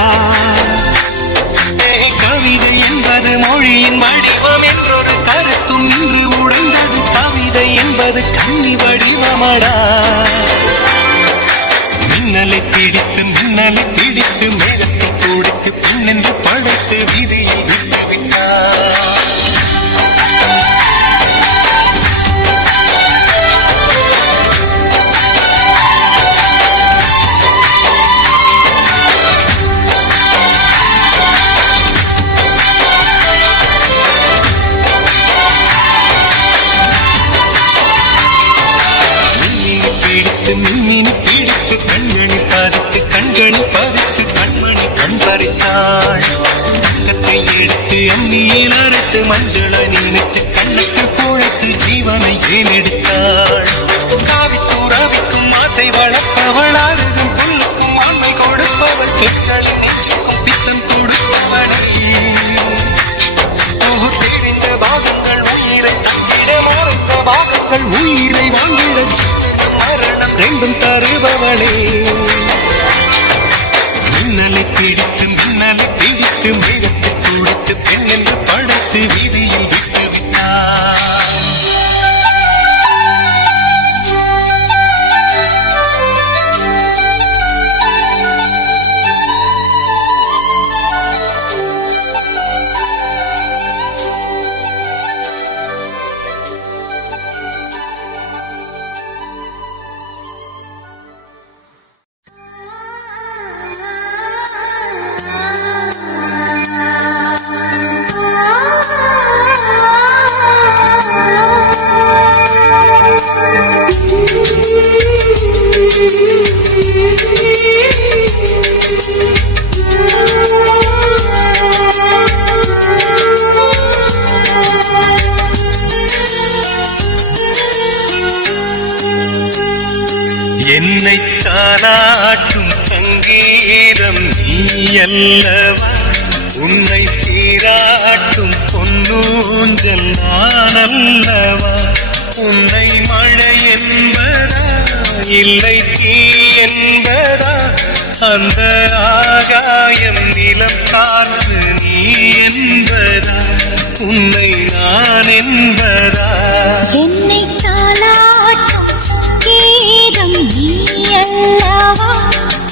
கவிதை என்பது மொழியின் வடிவம் என்றொரு கருத்தும் இன்று உடைந்தது. கவிதை என்பது கன்னி வடிவமடா. மின்னலை பிடித்து மேகத்தில் துடைத்து பெண் என்று படைத்து விதையில் விட்டு விட்டார். மின்மினி பிடித்து கண்மணி பதித்து கண்மணி கண் பறித்தாள். கத்தை எடுத்து அம்மியில் அரைத்து மஞ்சளை நினைத்து கண்ணத்தில் குழைத்து ஜீவனை ஏன் எடுத்தாள். காவித்தூராவிக்கும் ஆசை வளர்ப்பவள் அருகும் புல்லுக்கும் ஆண்மை கொடுப்பவள் பெண்களின் நெச்சுக்கும் பித்தம் கொடுப்பவள். தெரிந்த பாகங்கள் உயிரை தங்கிட மறைத்த பாகங்கள் உயிரை வாங்கிட மரணம் ரெண்டும் தருபவளே. மின்னலை பிடித்து மேகத்தில் துடைத்து பெண் என்று படைத்து வீதியில் விட்டு விட்டார். அல்லவா உன்னை சீராட்டும் பொன்னூஞ்சல் நான் அல்லவா உன்னை மழை என்பதா இல்லை தீ என்பதா அந்த ஆகாயம் நிலம் காற்று நீ என்பதா உன்னை நான் என்பதா என்னை தாலாட்டும் சங்கீதம் நீ அல்லவா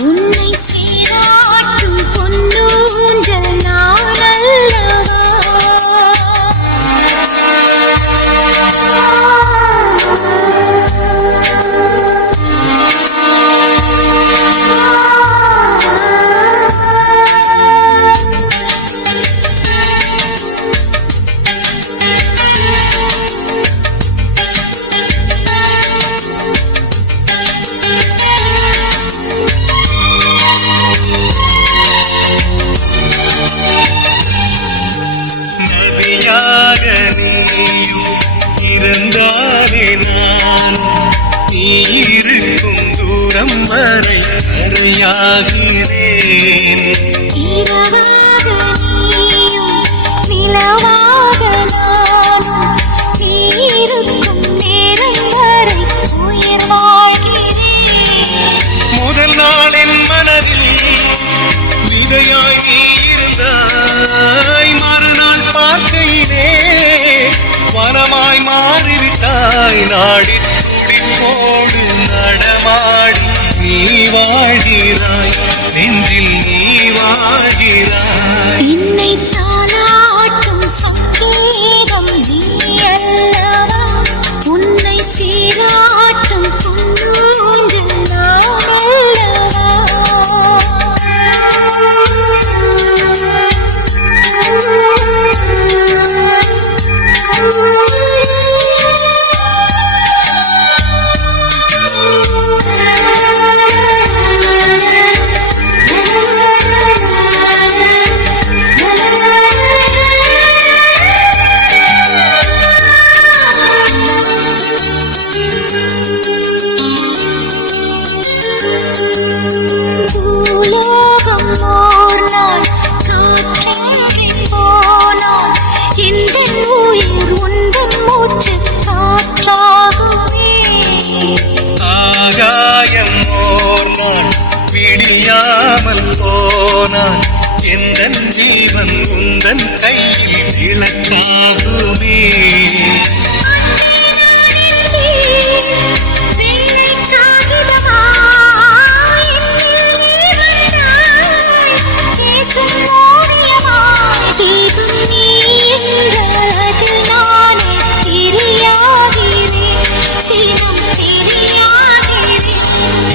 உன்னை சீராட்டும் பொன்னூஞ்சல் நான் அல்லவா வரை கரையாகிறேன் இரவாக நீயும் நிலவாக நானும் நீருக்கும் நேரம் வரை உயிர் வாழ்கிறேன் முதல் நாள் என் மனதில் விதையாய் நீ இருந்தாய் மறுநாள் பார்க்கையிலே வனமாய் மாறிவிட்டாய் நாடி துடிப்போடு நடமாடி நீ வாழ்கிறாய் நெஞ்சில் நீ வாழ்கிறாய் என்னை தாலாட்டும் சங்கீதம் நீ அல்லவா உன்னை சீராட்டும் பொன்னூஞ்சல் நான் போனான் எந்தன் ஜீவன் உந்தன் கையில் விளக்காகுமே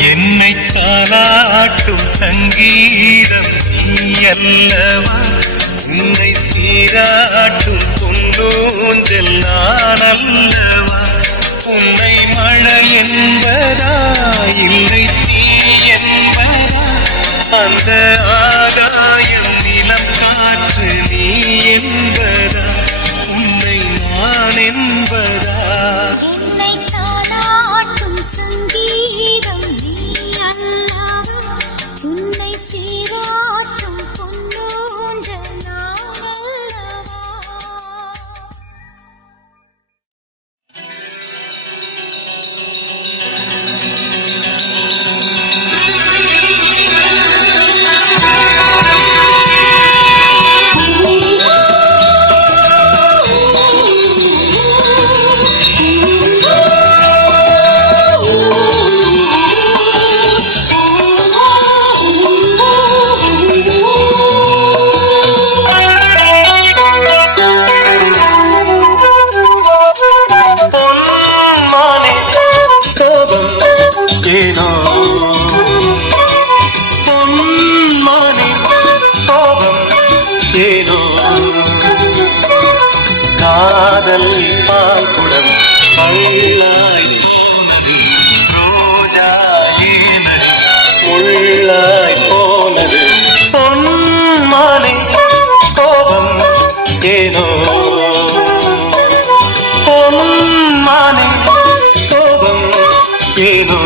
என்னை தாலாட்டும் சங்கீதம் நீ அல்லவா உன்னை சீராட்டும் பொன்னூஞ்சல் நான் அல்லவா உன்னை மழை என்பதா இல்லை தீ என்பதா அந்த ஆகாயம் நிலம் காற்று நீ என்பதா உன்னை நான் என்பதா என்னை தாலாட்டும் சங்கீதம் நீ அல்லவா உன்னை சீராட்டும் பொன்னூஞ்சல் நான் அல்லவா காதல் பால் குடம் பள்ளாய் போனது ரோஜா ஏனடி முள்ளாய் போனது பொன்மானே கோபம் ஏனோ பொன்மானே கோபம் ஏனோ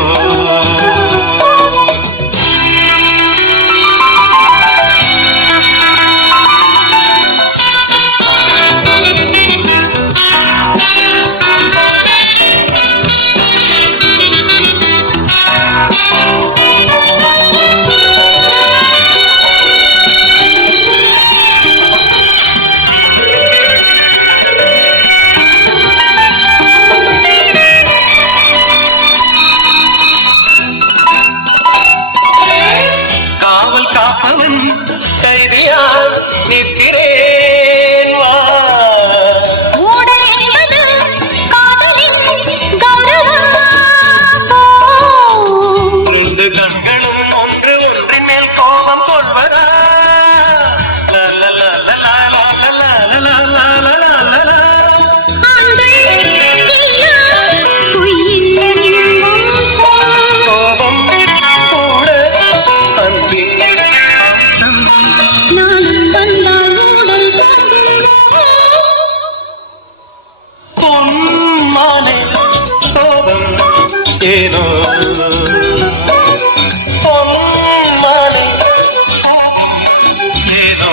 ஏனோ பொன்மானை ஏனோ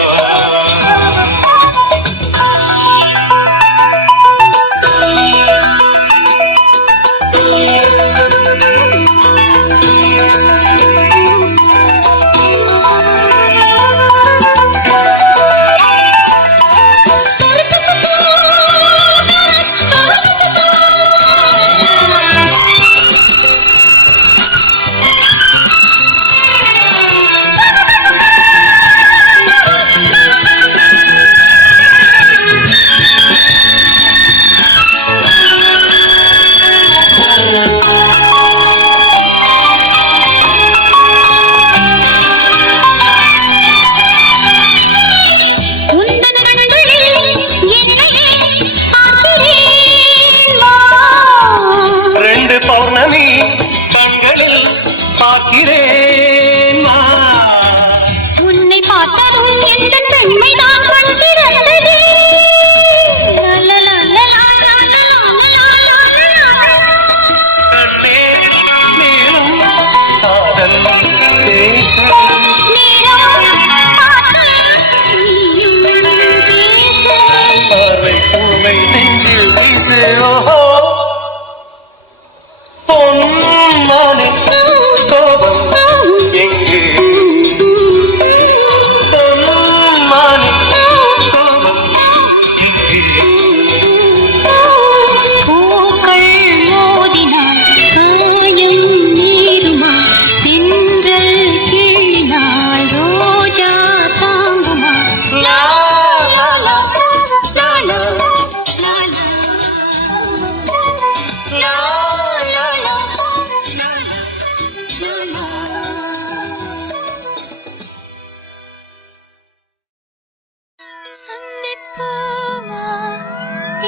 உன்னை பார்த்ததும் எந்த பெண்மைதான் கண்டிருந்ததே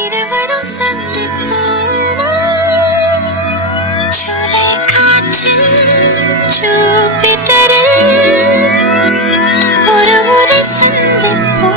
இருவரும் சந்திப்போமா ஜூலை காற்றில் ஜூபிட்டரில் ஒரு முறை சந்திப்போமா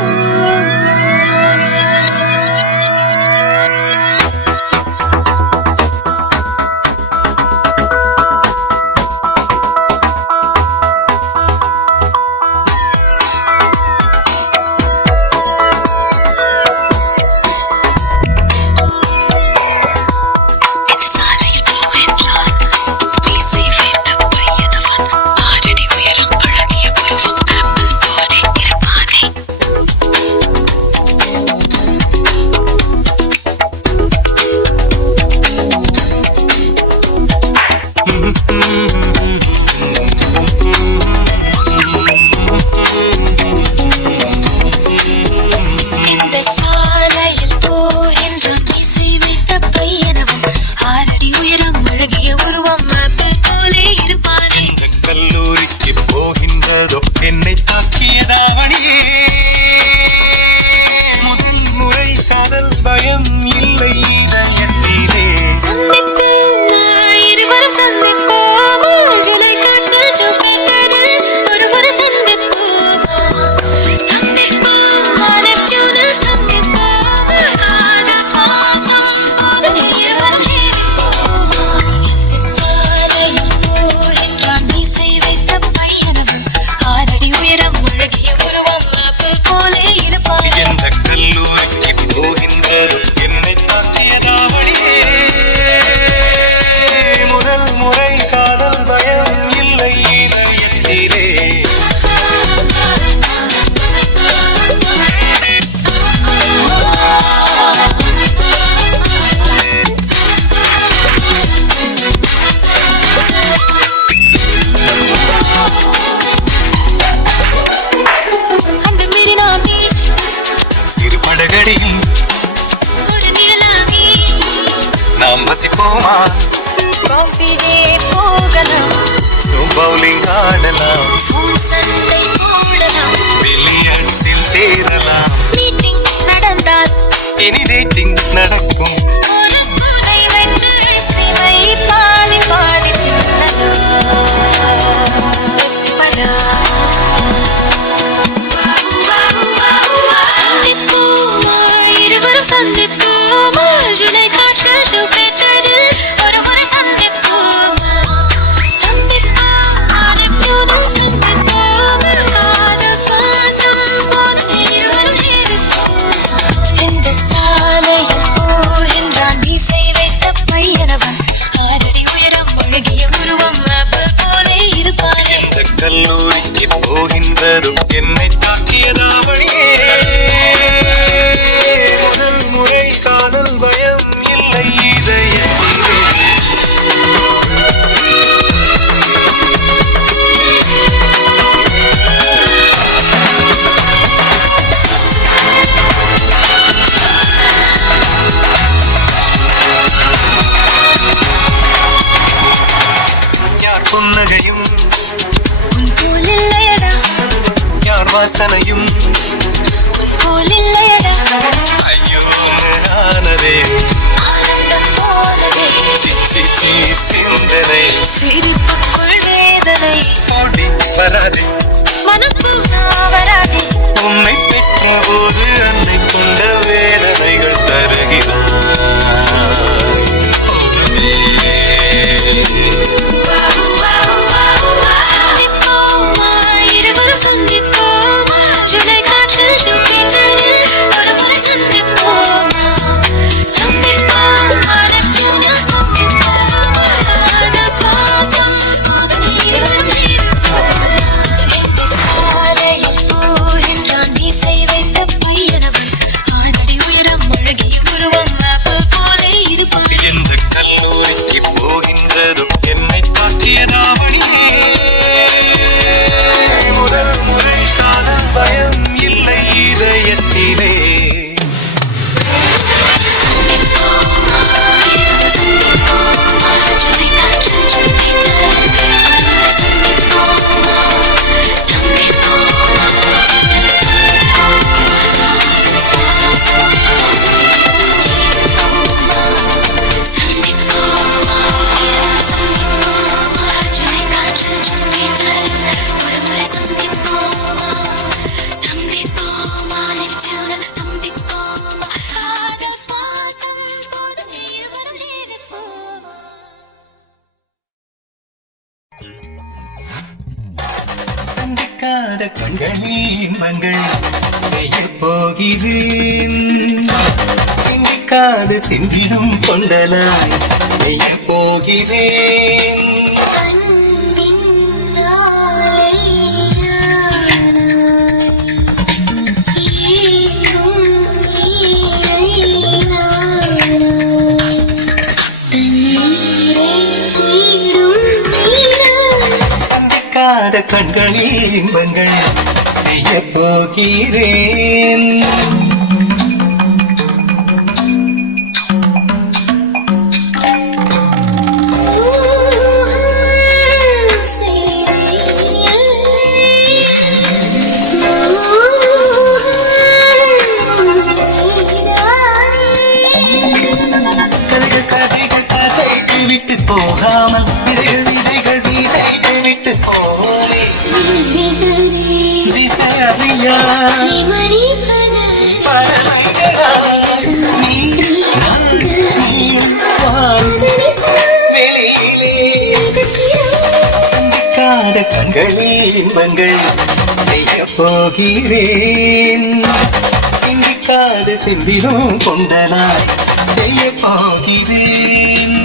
காஃபி டே போகலாம், ஸ்னோ பவுலிங் ஆடலாம், ஃபோன் சண்டை போடலாம், பில்லியர்ட்ஸில் சேரலாம், மீட்டிங் நடந்தால் இனி டேட்டிங் நடக்கும், ஒரு ஸ்பூனை வைத்து ஐஸ்கிரீமை பாதி பாதி தின்னலாம். சந்திப்போமா, இருவரும் சந்திப்போமா, ஜூலை காற்றில் ஜூபிட்டரில் ஒரு முறை சந்திப்போமா. வாசனையும் போல் இல்லையடா ஐயோ ஆனதே ஆனந்தம் போனதே சிச்சி சிந்தனை சிரிப்புக்குள் வேதனை ஓடி வராதே மனப்பு வராதே உன்னை பெற்ற போது அன்னை கொண்ட வேதனைகள் தருகிறார் சந்திப்போமா இருவரும் சந்திப்போமா ஜூலை காற்றில் ஜூபிட்டரில் ஒரு முறை சந்திப்போமா சந்திப்போமா நெப்டியூனில் சந்திப்போமா காதல் சுவாசம் போது நீரும் இருப்போமா எட்டி சாலையில் போகின்றான் மீசை வைத்த பையனவன் ஆனடி உயரம் அழகி உருவம் ஆப்பிள் போலே இருப்பான் எந்த கல்லூரிக்கு போகின்றதும் என்னை தாக்கியதாவணியே முதல் முறை காதல் பயம் இல்லை இதயத்திலே சந்திப்போமா இருவரும் சந்திப்போமா ஜூலை காற்றில் ஜூபிட்டரில் ஒரு முறை சந்திப்போமா சந்திப்போமா நெப்டியூனில் சந்திப்போமா காதல் சுவாசம் போது நீரும் இருப்போமா சந்திப்போமா இருவரும் சந்திப்போமா ஜூலை காற்றில் ஜூபிட்டரில் ஒரு முறை சந்திப்போமா சந்திப்போமா நெப்டியூனில் சந்திப்போமா காதல் சுவாசம் போது இருவரும் இருப்போமா சந்திக்காத கண்களின் மங்கள் செய்ய போகிறேன் சிந்திக்காது சிந்திடும் கொண்டலாய் செய்ய போகிறேன் சந்திக்காத கண்களில் இன்பங்கள் செய்ய போகிறேன் கதைகள் கதைகள் கதைத்து விட்டு போகாமல் விதைகள் விதைத்து விட்டு போலே திசையா பறவைகளாய் நீ வெளியிலே சந்திக்காத கண்களில் இன்பங்கள் செய்ய போகிறேன் சிந்திக்காது சிந்திடும் கொண்டனாய் செய்ய போகிறேன்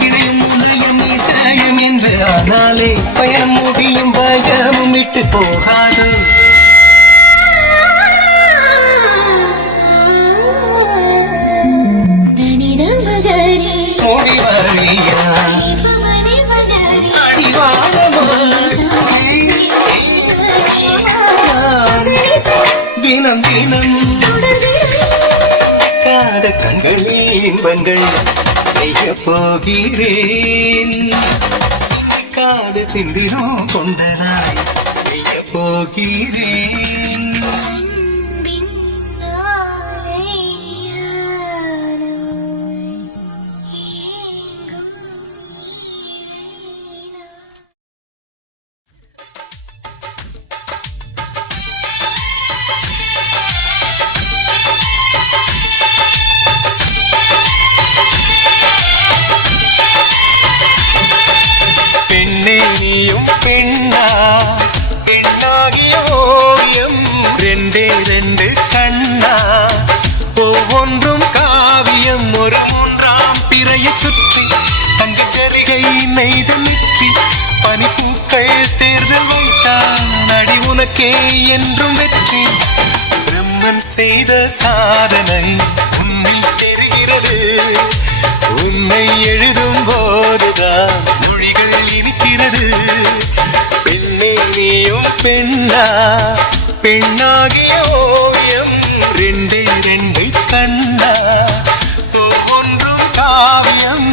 இடையும் உதயம் இதயம் என்று ஆனாலே பயணம் முடியும் பயமும் விட்டு போகாது முடிவறியா தினம் தினம் காத கண்களில் இன்பங்கள் செய்ய போகிறேன் சிந்திக்காது சிந்திடும் கொண்டதாய் செய்ய போகிறேன் பெண்ணே நீயும் பெண்ணா பெண்ணாகிய ஓவியம் ரெண்டே ரெண்டு கண்ணா ஒவ்வொன்றும் காவியம் ஒரு மூன்றாம் பிறையை சுற்றி தங்கச் சரிகை நெய்த நெற்றி எனக்கே என்றும் வெற்றி. பிரம்மன் செய்த சாதனை உன்னில் தெரிகிறது. உன்னை எழுதும் போதுதான் மொழிகள் இனிக்கிறது. பெண்ணே நீயும் பெண்ணா, பெண்ணாகிய ஓவியம் ரெண்டே ரெண்டு கண்ணா, ஒவ்வொன்றும் காவியம்.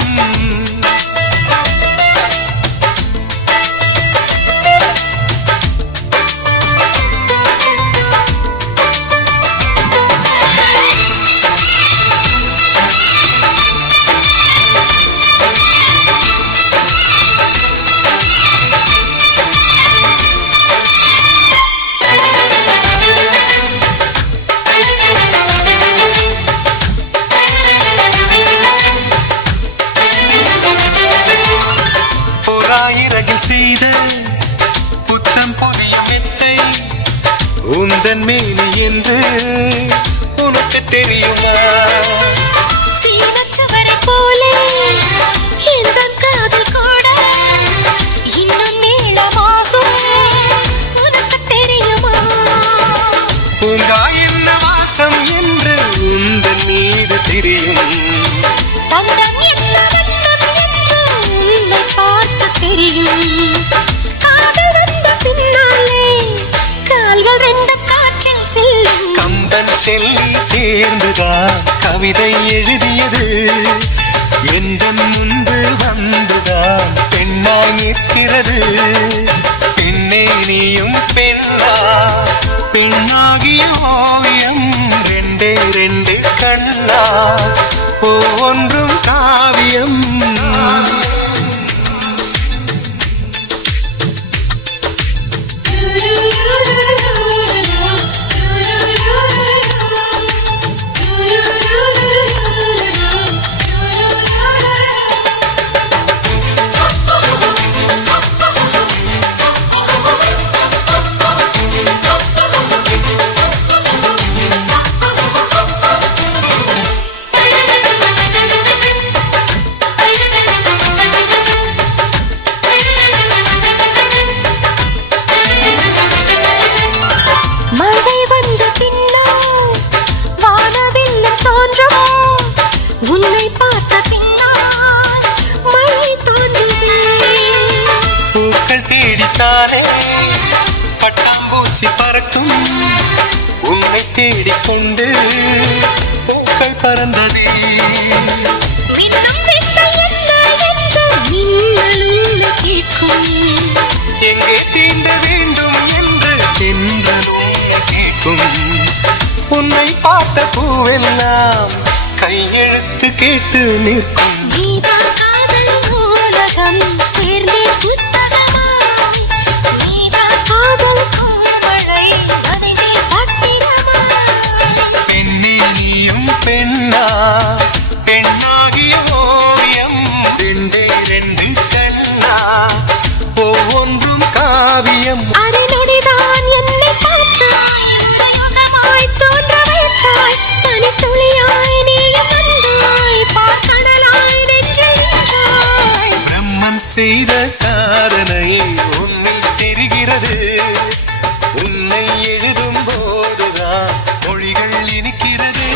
செய்த புத்தம் புதிய மெத்தை உந்தன் மேனி என்று உனக்கு தெரியுமா? சீனச்சுவரை போலே இந்த காதல் கூட இன்னும் நீளமாகும் உனக்கு தெரியுமா? பூங்கா என்ன வாசம் என்று உந்தன் மீது தெரியும். தந்தம் என்ன வண்ணம் என்று உன்னை பார்த்து தெரியும். காதல் வந்த பின்னாலே கால்கள் ரெண்டும் காற்றில் செல்லும். கம்பன் செல்லி சேர்ந்துதான் கவிதை எழுதியது. எந்தன் முன்பு வந்துதான் பெண்ணாய் நிற்கிறது. பெண்ணே நீயும் பெண்ணா, பெண்ணாகிய ஓவியம் ரெண்டே ரெண்டு கண்ணா, ஒவ்வொன்றும் காவியம். மழை வந்த பின்னால் வானவில்லும் தோன்றும். உன்னை பார்த்த பின்னால் மழை தோன்றுதே. பூக்கள் தேடித்தானே பட்டாம்பூச்சி பறக்கும். உன்னை தேடிக்கொண்டு பூக்கள் பறந்ததே. மின்னும் விண்ணில் என்ன என்று மின்னல் உன்னை கேட்கும். எங்கே தீண்ட வேண்டும் என்று தென்றல் உன்னை கேட்கும். உன்னை பார்த்த பூவெல்லாம் கையெழுத்து கேட்டு நிற்கும். நீதான் காதல் நூலகம் சேர்ந்தே புத்தகமாய். நீதான் காதல் கோமளை நனைந்தே பத்திரமாய். பெண்ணே நீயும் பெண்ணா, பெண்ணாகிய ஓவியம் ரெண்டே ரெண்டு கண்ணா, ஒவ்வொன்றும் காவியம். அரைநொடிதான் என்னை பார்த்தாய். உதயமாய் தோன்ற வைத்தாய். பனித்துளியாய் நீயும் வந்தாய். பார்க்கடலாய் நெஞ்சில் நின்றாய். பிரம்மன் செய்த சாதனை உன்னில் தெரிகிறது. உன்னை எழுதும் போதுதான் மொழிகள் இனிக்கிறது.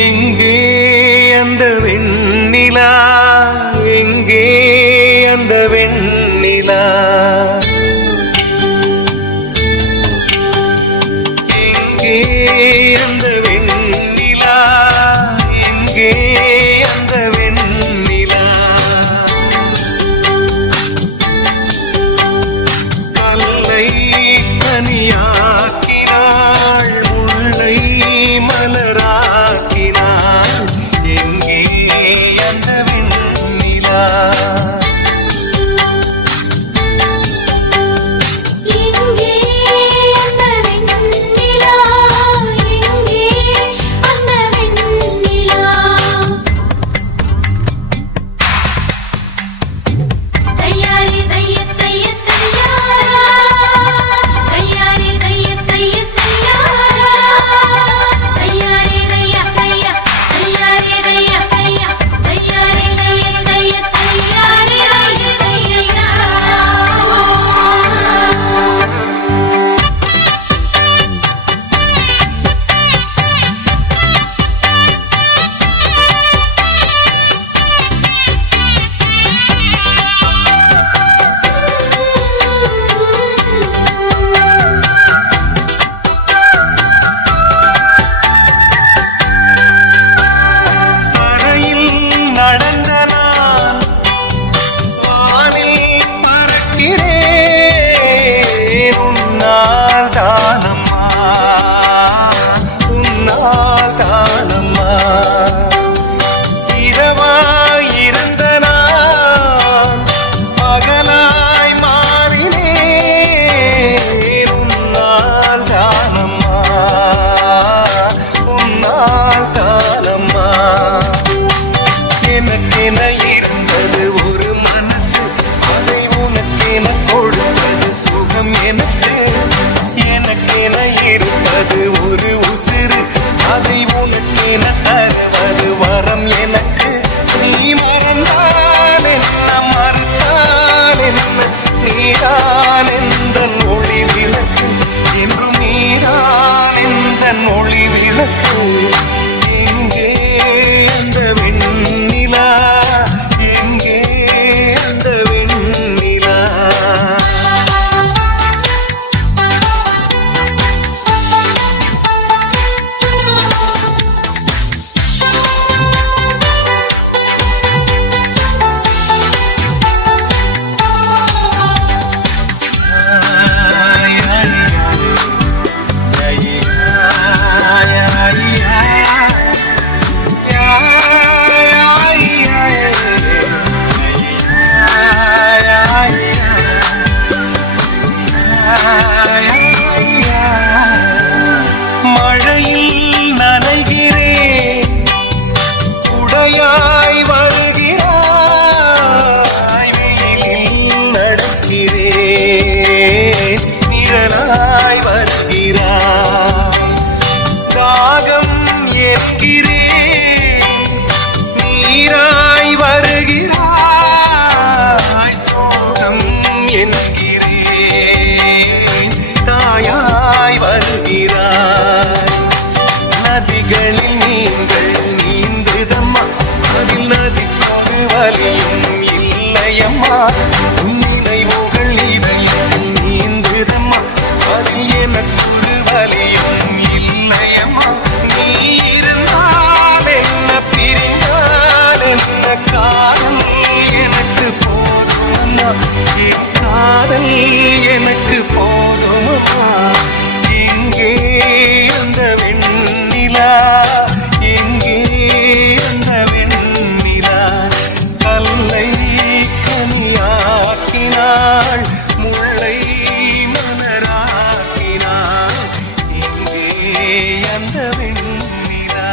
எங்கே அந்த வெண்ணிலா, எங்கே அந்த வெண்ணிலா, எங்கே அந்த வெண்ணிலா, எங்கே அந்த வெண்ணிலா. கல்லை கனியாக்கினாள், முல்லை மலராக்கினாள். எங்கே அந்த வெண்ணிலா, எனக்கு எங்கே அந்த வெண்ணிலா எங்கே அந்த வெண்ணிலா மழையில் நனைகிறேன் உடையாய் வருகிறாய் வெயிலில் நடக்கிறேன் நிழலாய் வருகிறாய் தாகம் ஏற்கிறேன் நீராய் வருகிறாய் சோகம் என்கிறேன் தாயாய் வருகிறாய் நதிகளில் நீங்கள் நீந்துதம்மா அதில் நதிப்பது வலியும் இல்லையம்மா நினைவுகள் இதையும் நீந்துதம்மா அதில் எனக்கு வலியும் இல்லையம்மா நீ இருந்தால் என்ன பிரிந்தால் என்ன காதல் எனக்கு போதுமம்மா காதல் எனக்கு போதுமம்மா எங்கே அந்த வெண்ணிலா எங்கே அந்த வெண்ணிலா கல்லை கனியாக்கினாள் முல்லை மலராக்கினாள் எங்கே அந்த வெண்ணிலா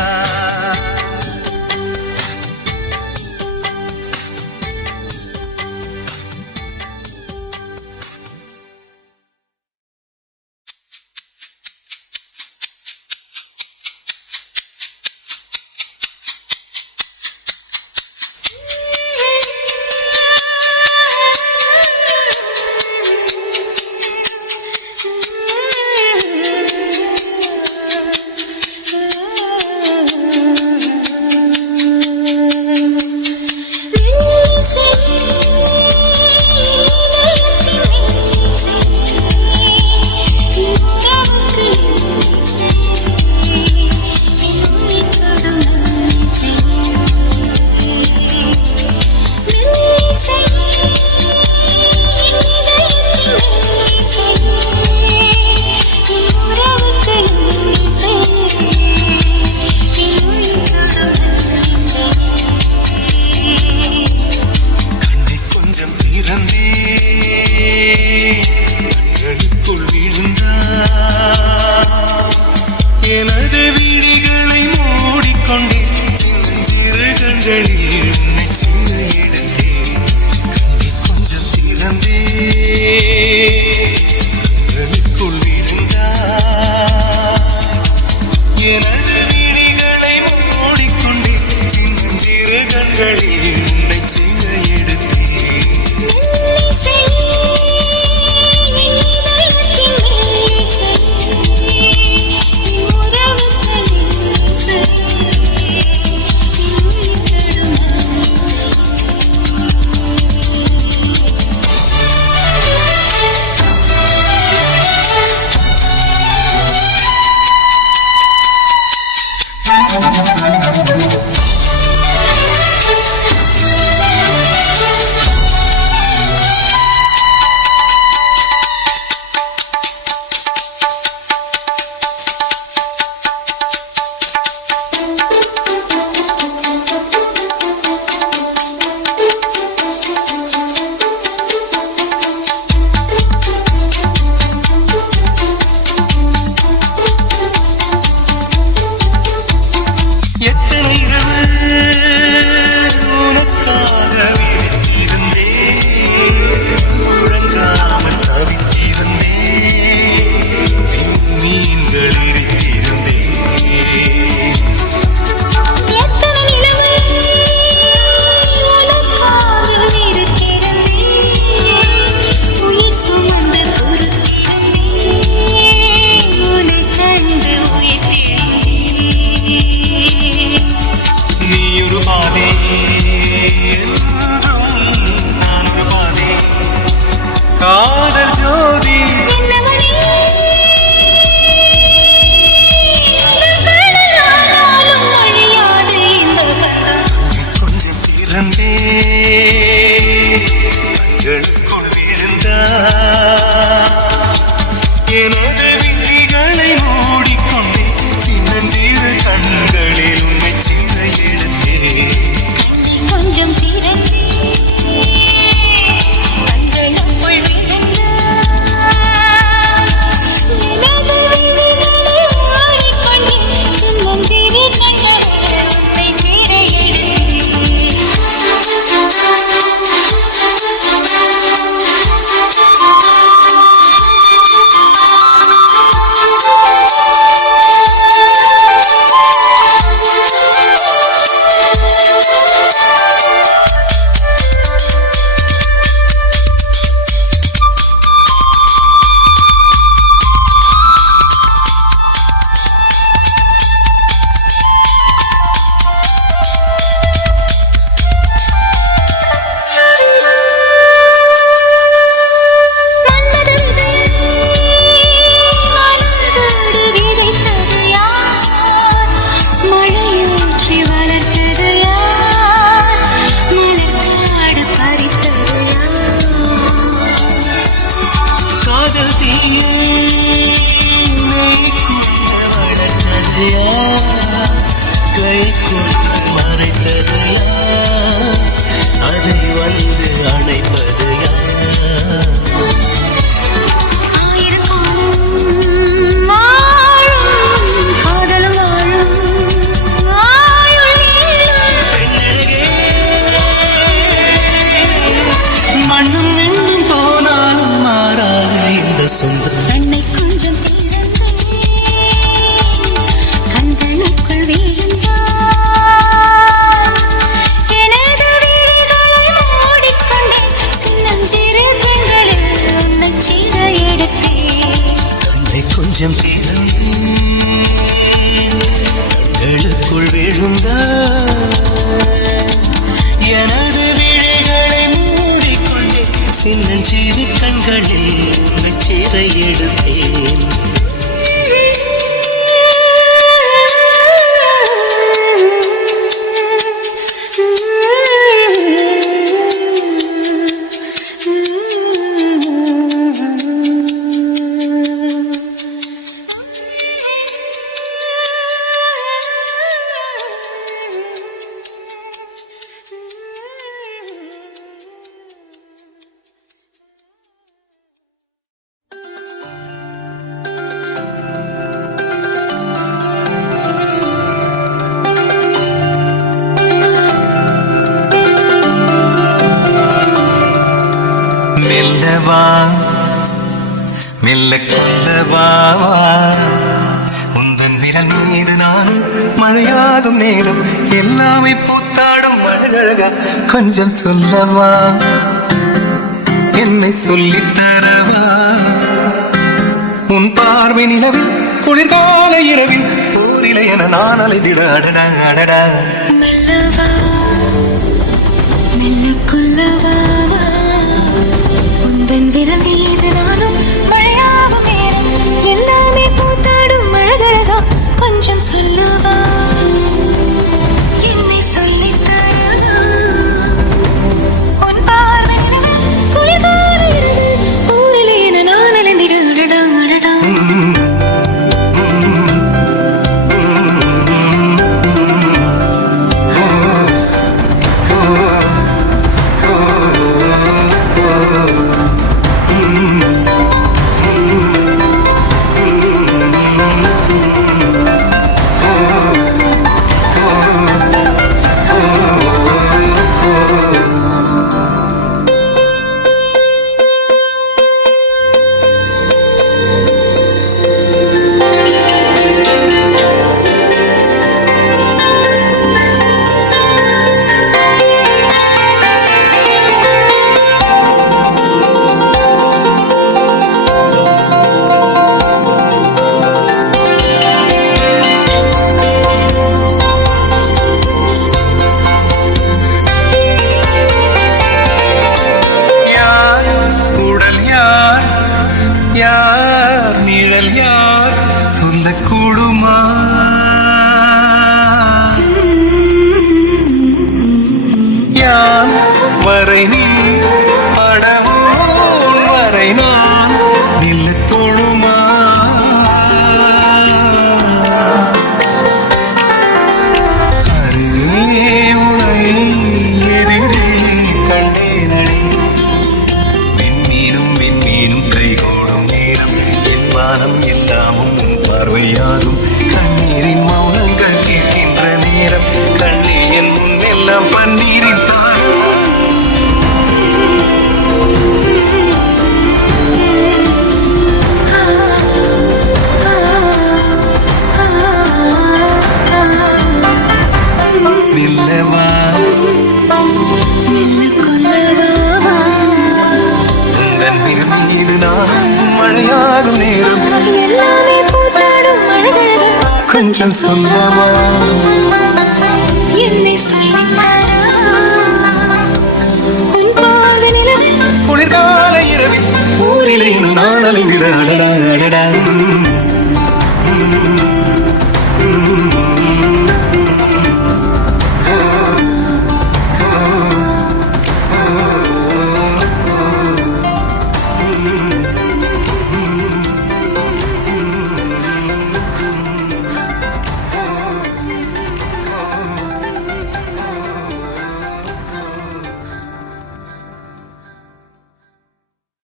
இருந்தாய். எனது விழிகளை மூடிக்கொண்டே சின்னஞ்சிறு கண்களில் நிச்சயதை எடுத்தேன். மெல்லவா மெல்ல கொல்லவா உந்தன் விரல் மீது நானும் மழையாகும் நேரம் எல்லாமே பூத்தாடும் மழகழகா கொஞ்சம் சொல்லவா என்னை சொல்லித் தரவா உன் பார்வை நிலவில் குளிர்கால இரவில் ஊரில என நான் அலைதிட அடடா அடடா. மெல்லவா மெல்ல கொல்லவா உந்தன் விரல் மீது நானும் மழையாகும் நேரம் எல்லாமே பூத்தாடும் மழகழகா கொஞ்சம் சொல்லவா என்னை சொல்லித் தரவா உன் பார்வை நிலவில் குளிர்கால இரவில் ஊரிலே என நான் அலைந்திட அடடா அடடா. யார் நிழல் யார் சொல்லக்கூடுமா யார் வரை நீ படமோ வரை நான் நில்லு தோழுமா அருகே உனை எதிரே கண்டேனடி விண்மீனும் விண்மீனும் கைகோடும் நேரம் என் வானம் எல்லாமும் உன் பார்வையாகும் கண்ணீரின் மௌனங்கள் கேட்கின்ற நேரம் கண்ணே என் முன்னெல்லாம் பன்னீரின் நில்லவா உந்தன் விரல் மீது நான் மழையாகும் நேரம் எல்லாமே பூத்தாடும் மழகழகா கொஞ்சம் சொல்லவா என்னை சொல்லித் தரவா உன் பார்வை நிலவில் குளிர்கால இரவில் ஊரிலே நான் அலைந்திட அடடா அடடா.